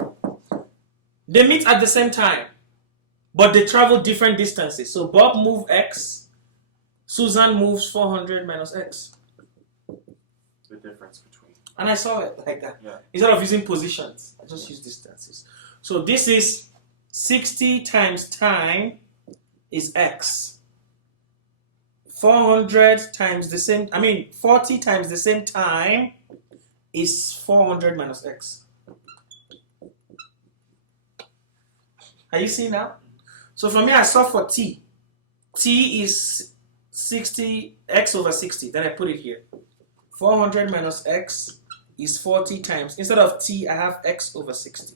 they meet at the same time, but they travel different distances. So Bob moved X, Susan moves 400 minus X. The difference between. And I saw it like that. Yeah. Instead of using positions, I just use distances. So this is 60 times time is X. 400 times the same, 40 times the same time is 400 minus X. Are you seeing now? So from here I saw for T. T is 60, X over 60. Then I put it here. 400 minus X is 40 times. Instead of T, I have X over 60.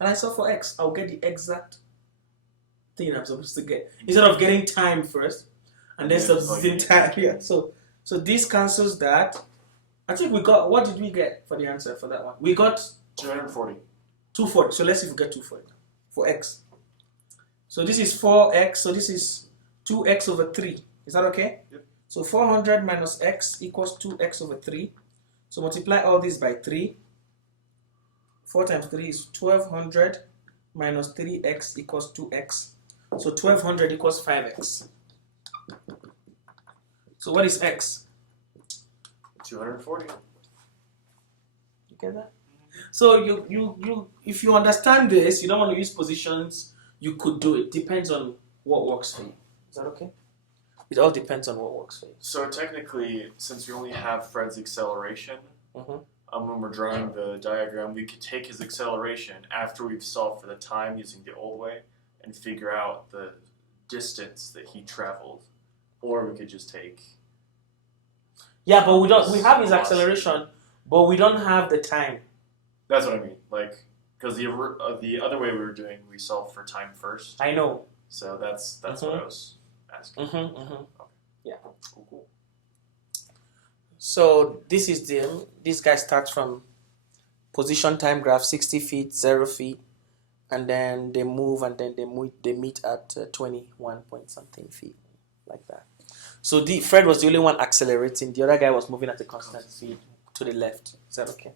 And I saw for X, I'll get the exact thing I'm supposed to get. Instead of getting time first, and then substituting time. Yeah. So this cancels that. I think we got, what did we get for the answer for that one? We got 240. 240. So let's see if we get 240 for X. So this is 4X. So this is 2X over 3. Is that okay? Yep. So 400 minus X equals 2X over 3. So multiply all this by 3. 4 times 3 is 1200 minus 3X equals 2X. So 1200 equals 5X. So what is X? 240. You get that? So you if you understand this, you don't want to use positions, you could do it. Depends on what works for you. Is that okay? It all depends on what works for you. So technically, since we only have Fred's acceleration, when we're drawing the diagram, we could take his acceleration after we've solved for the time using the old way and figure out the distance that he traveled. Or we could just take... Yeah, but we have his acceleration, but we don't have the time. That's what I mean. Like, because the other way we were doing, we solved for time first. I know. So that's what I was asking. Okay. Yeah. Cool. So this guy starts from position time graph 60 feet, 0 feet, and then they move and then they meet at 21 point something feet, like that. So Fred was the only one accelerating. The other guy was moving at a constant speed to the left. Is that okay?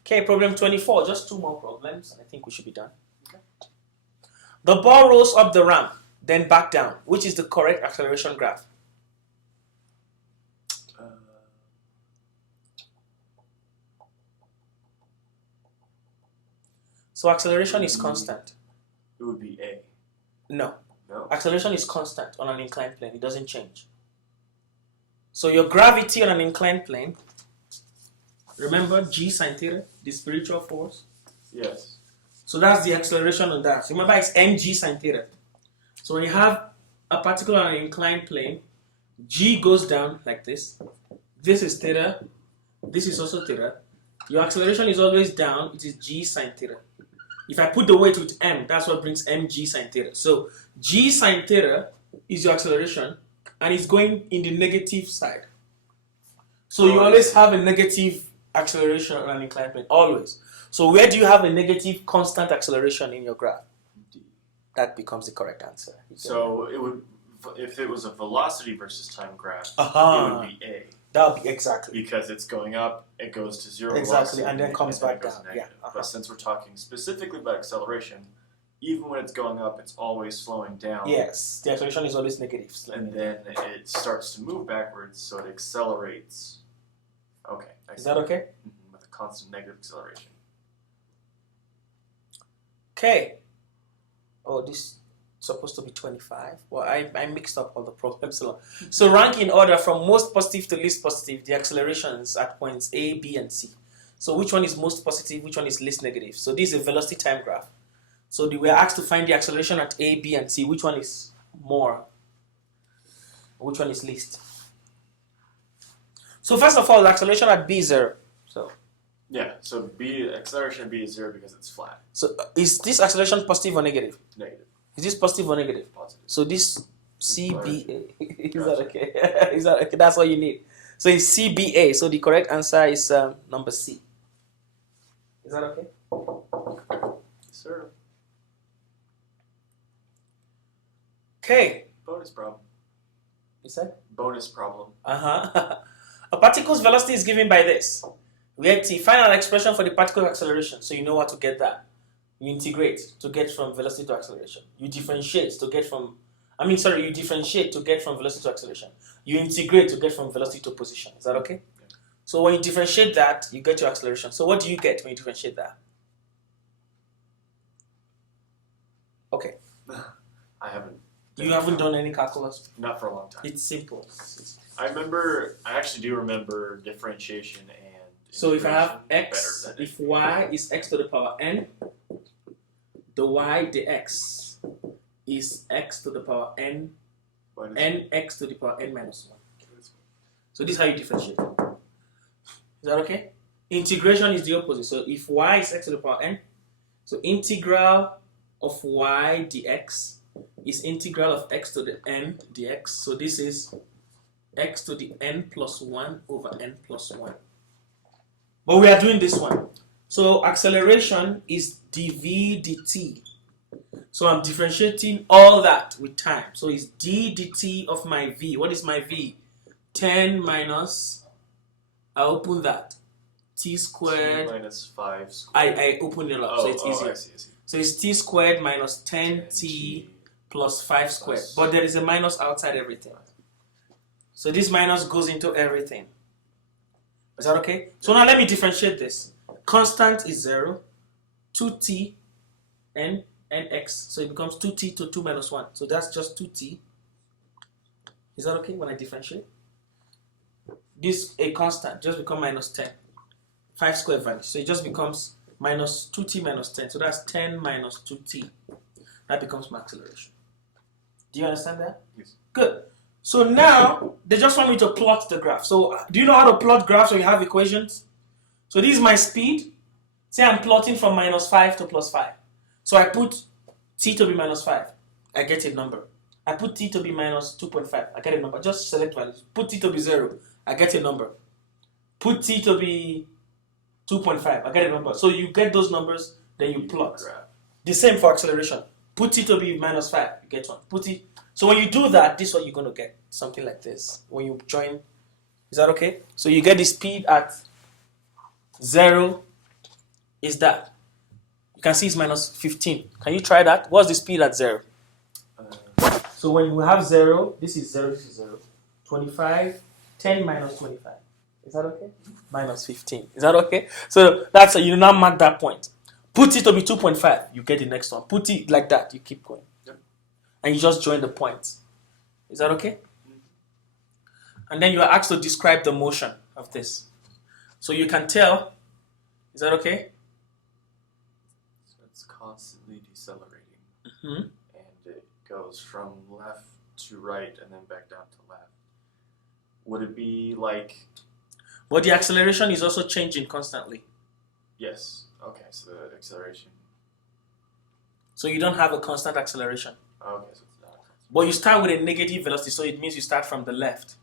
Okay, problem 24. Just 2 more problems. I think we should be done. Okay. The ball rolls up the ramp, then back down. Which is the correct acceleration graph? So acceleration is constant. It would be A. No. No? Acceleration is constant on an inclined plane. It doesn't change. So your gravity on an inclined plane, remember G sine theta, the spiritual force? Yes. So that's the acceleration on that. So remember it's mg sine theta. So when you have a particle on an inclined plane, G goes down like this. This is theta. This is also theta. Your acceleration is always down. It is G sine theta. If I put the weight with m, that's what brings mg sine theta. So G sine theta is your acceleration, and it's going in the negative side. So you always have a negative acceleration on an inclined plane, always. So where do you have a negative constant acceleration in your graph? D. That becomes the correct answer. So it would, if it was a velocity versus time graph, it would be A. That would be exactly. Because it's going up, it goes to 0 Exactly, velocity, and then comes back it goes down. negative. Yeah. But since we're talking specifically about acceleration, even when it's going up, it's always slowing down. Yes, the acceleration is always negative. And then it starts to move backwards, so it accelerates. Okay. Is that okay? Mm-hmm, with a constant negative acceleration. Okay. Oh, this is supposed to be 25. Well, I mixed up all the problems. So rank in order from most positive to least positive the accelerations at points A, B, and C. So which one is most positive, which one is least negative? So this is a velocity time graph. So we are asked to find the acceleration at A, B, and C. Which one is more? Which one is least? So first of all, the acceleration at B is 0. So yeah, so acceleration at B is 0 because it's flat. So is this acceleration positive or negative? Negative. Is this positive or negative? Positive. So this CBA, is that okay? Is that okay? That's what you need. So it's CBA. So the correct answer is number C. Is that okay? sir. Okay. Bonus problem. You said? Bonus problem. A particle's velocity is given by this. We get the final expression for the particle acceleration, so you know how to get that. You integrate to get from velocity to acceleration. You differentiate to get from, you differentiate to get from velocity to acceleration. You integrate to get from velocity to position. Is that okay? Yeah. So when you differentiate that, you get your acceleration. So what do you get when you differentiate that? Okay. I haven't. You haven't done any calculus? Not for a long time. It's simple. I actually do remember differentiation and So if I have integration x, better than if y is x to the power n, the y dx is x to the power n, nx to the power n minus 1. So this is how you differentiate. Is that okay? Integration is the opposite. So if y is x to the power n, so integral of y dx is integral of x to the n dx. So this is x to the n plus 1 over n plus 1. But we are doing this one. So acceleration is dv dt. So I'm differentiating all that with time. So it's d dt of my v. What is my v? 10 minus, I open that, t squared. T minus 5 squared. I open it up, so it's easier. I see. So it's t squared minus 10t plus 5 squared. But there is a minus outside everything. So this minus goes into everything. Is that okay? So now let me differentiate this. Constant is 0, 2t, n, nx. So it becomes 2t to 2 minus 1. So that's just 2t. Is that okay when I differentiate? This, a constant, just become minus 10. 5 squared vanish. So it just becomes minus 2t minus 10. So that's 10 minus 2t. That becomes my acceleration. Do you understand that? Yes. Good. So now, they just want me to plot the graph. So do you know how to plot graphs when you have equations? So this is my speed. Say I'm plotting from minus 5 to plus 5. So I put t to be minus 5. I get a number. I put t to be minus 2.5. I get a number. Just select values. Put t to be 0. I get a number. Put t to be 2.5. I get a number. So you get those numbers, then you plot. The same for acceleration. Put t to be minus 5. You get one. Put t. So when you do that, this is what you're going to get. Something like this. When you join, is that okay? So you get the speed at 0 is that. You can see it's minus 15. Can you try that? What's the speed at 0? So when you have 0, this is 0, this is 0. 25, 10 minus 25. Is that okay? Minus 15. Is that okay? So that's you now mark that point. Put it to be 2.5. You get the next one. Put it like that. You keep going. And you just join the points. Is that okay? And then you are asked to describe the motion of this. So you can tell, is that okay? So it's constantly decelerating. Mm-hmm. And it goes from left to right and then back down to left. Would it be like... But the acceleration is also changing constantly. Yes. Okay, so the acceleration... So you don't have a constant acceleration. Okay, so it's not a constant. But you start with a negative velocity, so it means you start from the left.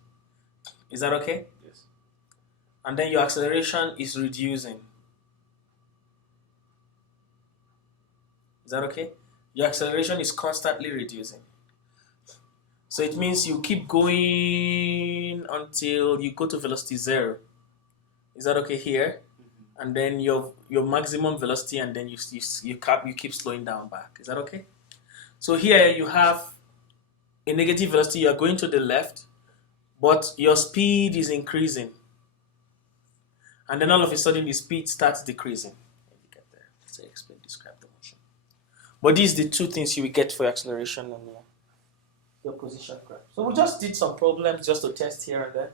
Is that okay? Yes. And then your acceleration is reducing. Is that okay? Your acceleration is constantly reducing. So it means you keep going until you go to velocity 0. Is that okay here? Mm-hmm. And then your maximum velocity, and then you keep slowing down back. Is that okay? So here you have a negative velocity. You are going to the left, but your speed is increasing. And then all of a sudden, the speed starts decreasing. Let me get there. Let's describe the motion. But these are the two things you will get for acceleration and your position graph. So we just did some problems just to test here and there.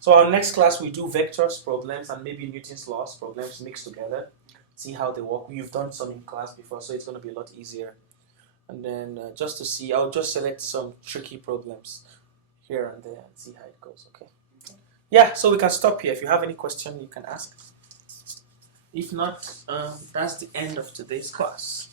So our next class, we do vectors problems and maybe Newton's laws problems mixed together. See how they work. You've done some in class before, so it's going to be a lot easier. And then just to see, I'll just select some tricky problems here and there and see how it goes, okay? Yeah, so we can stop here. If you have any question, you can ask. If not, that's the end of today's class.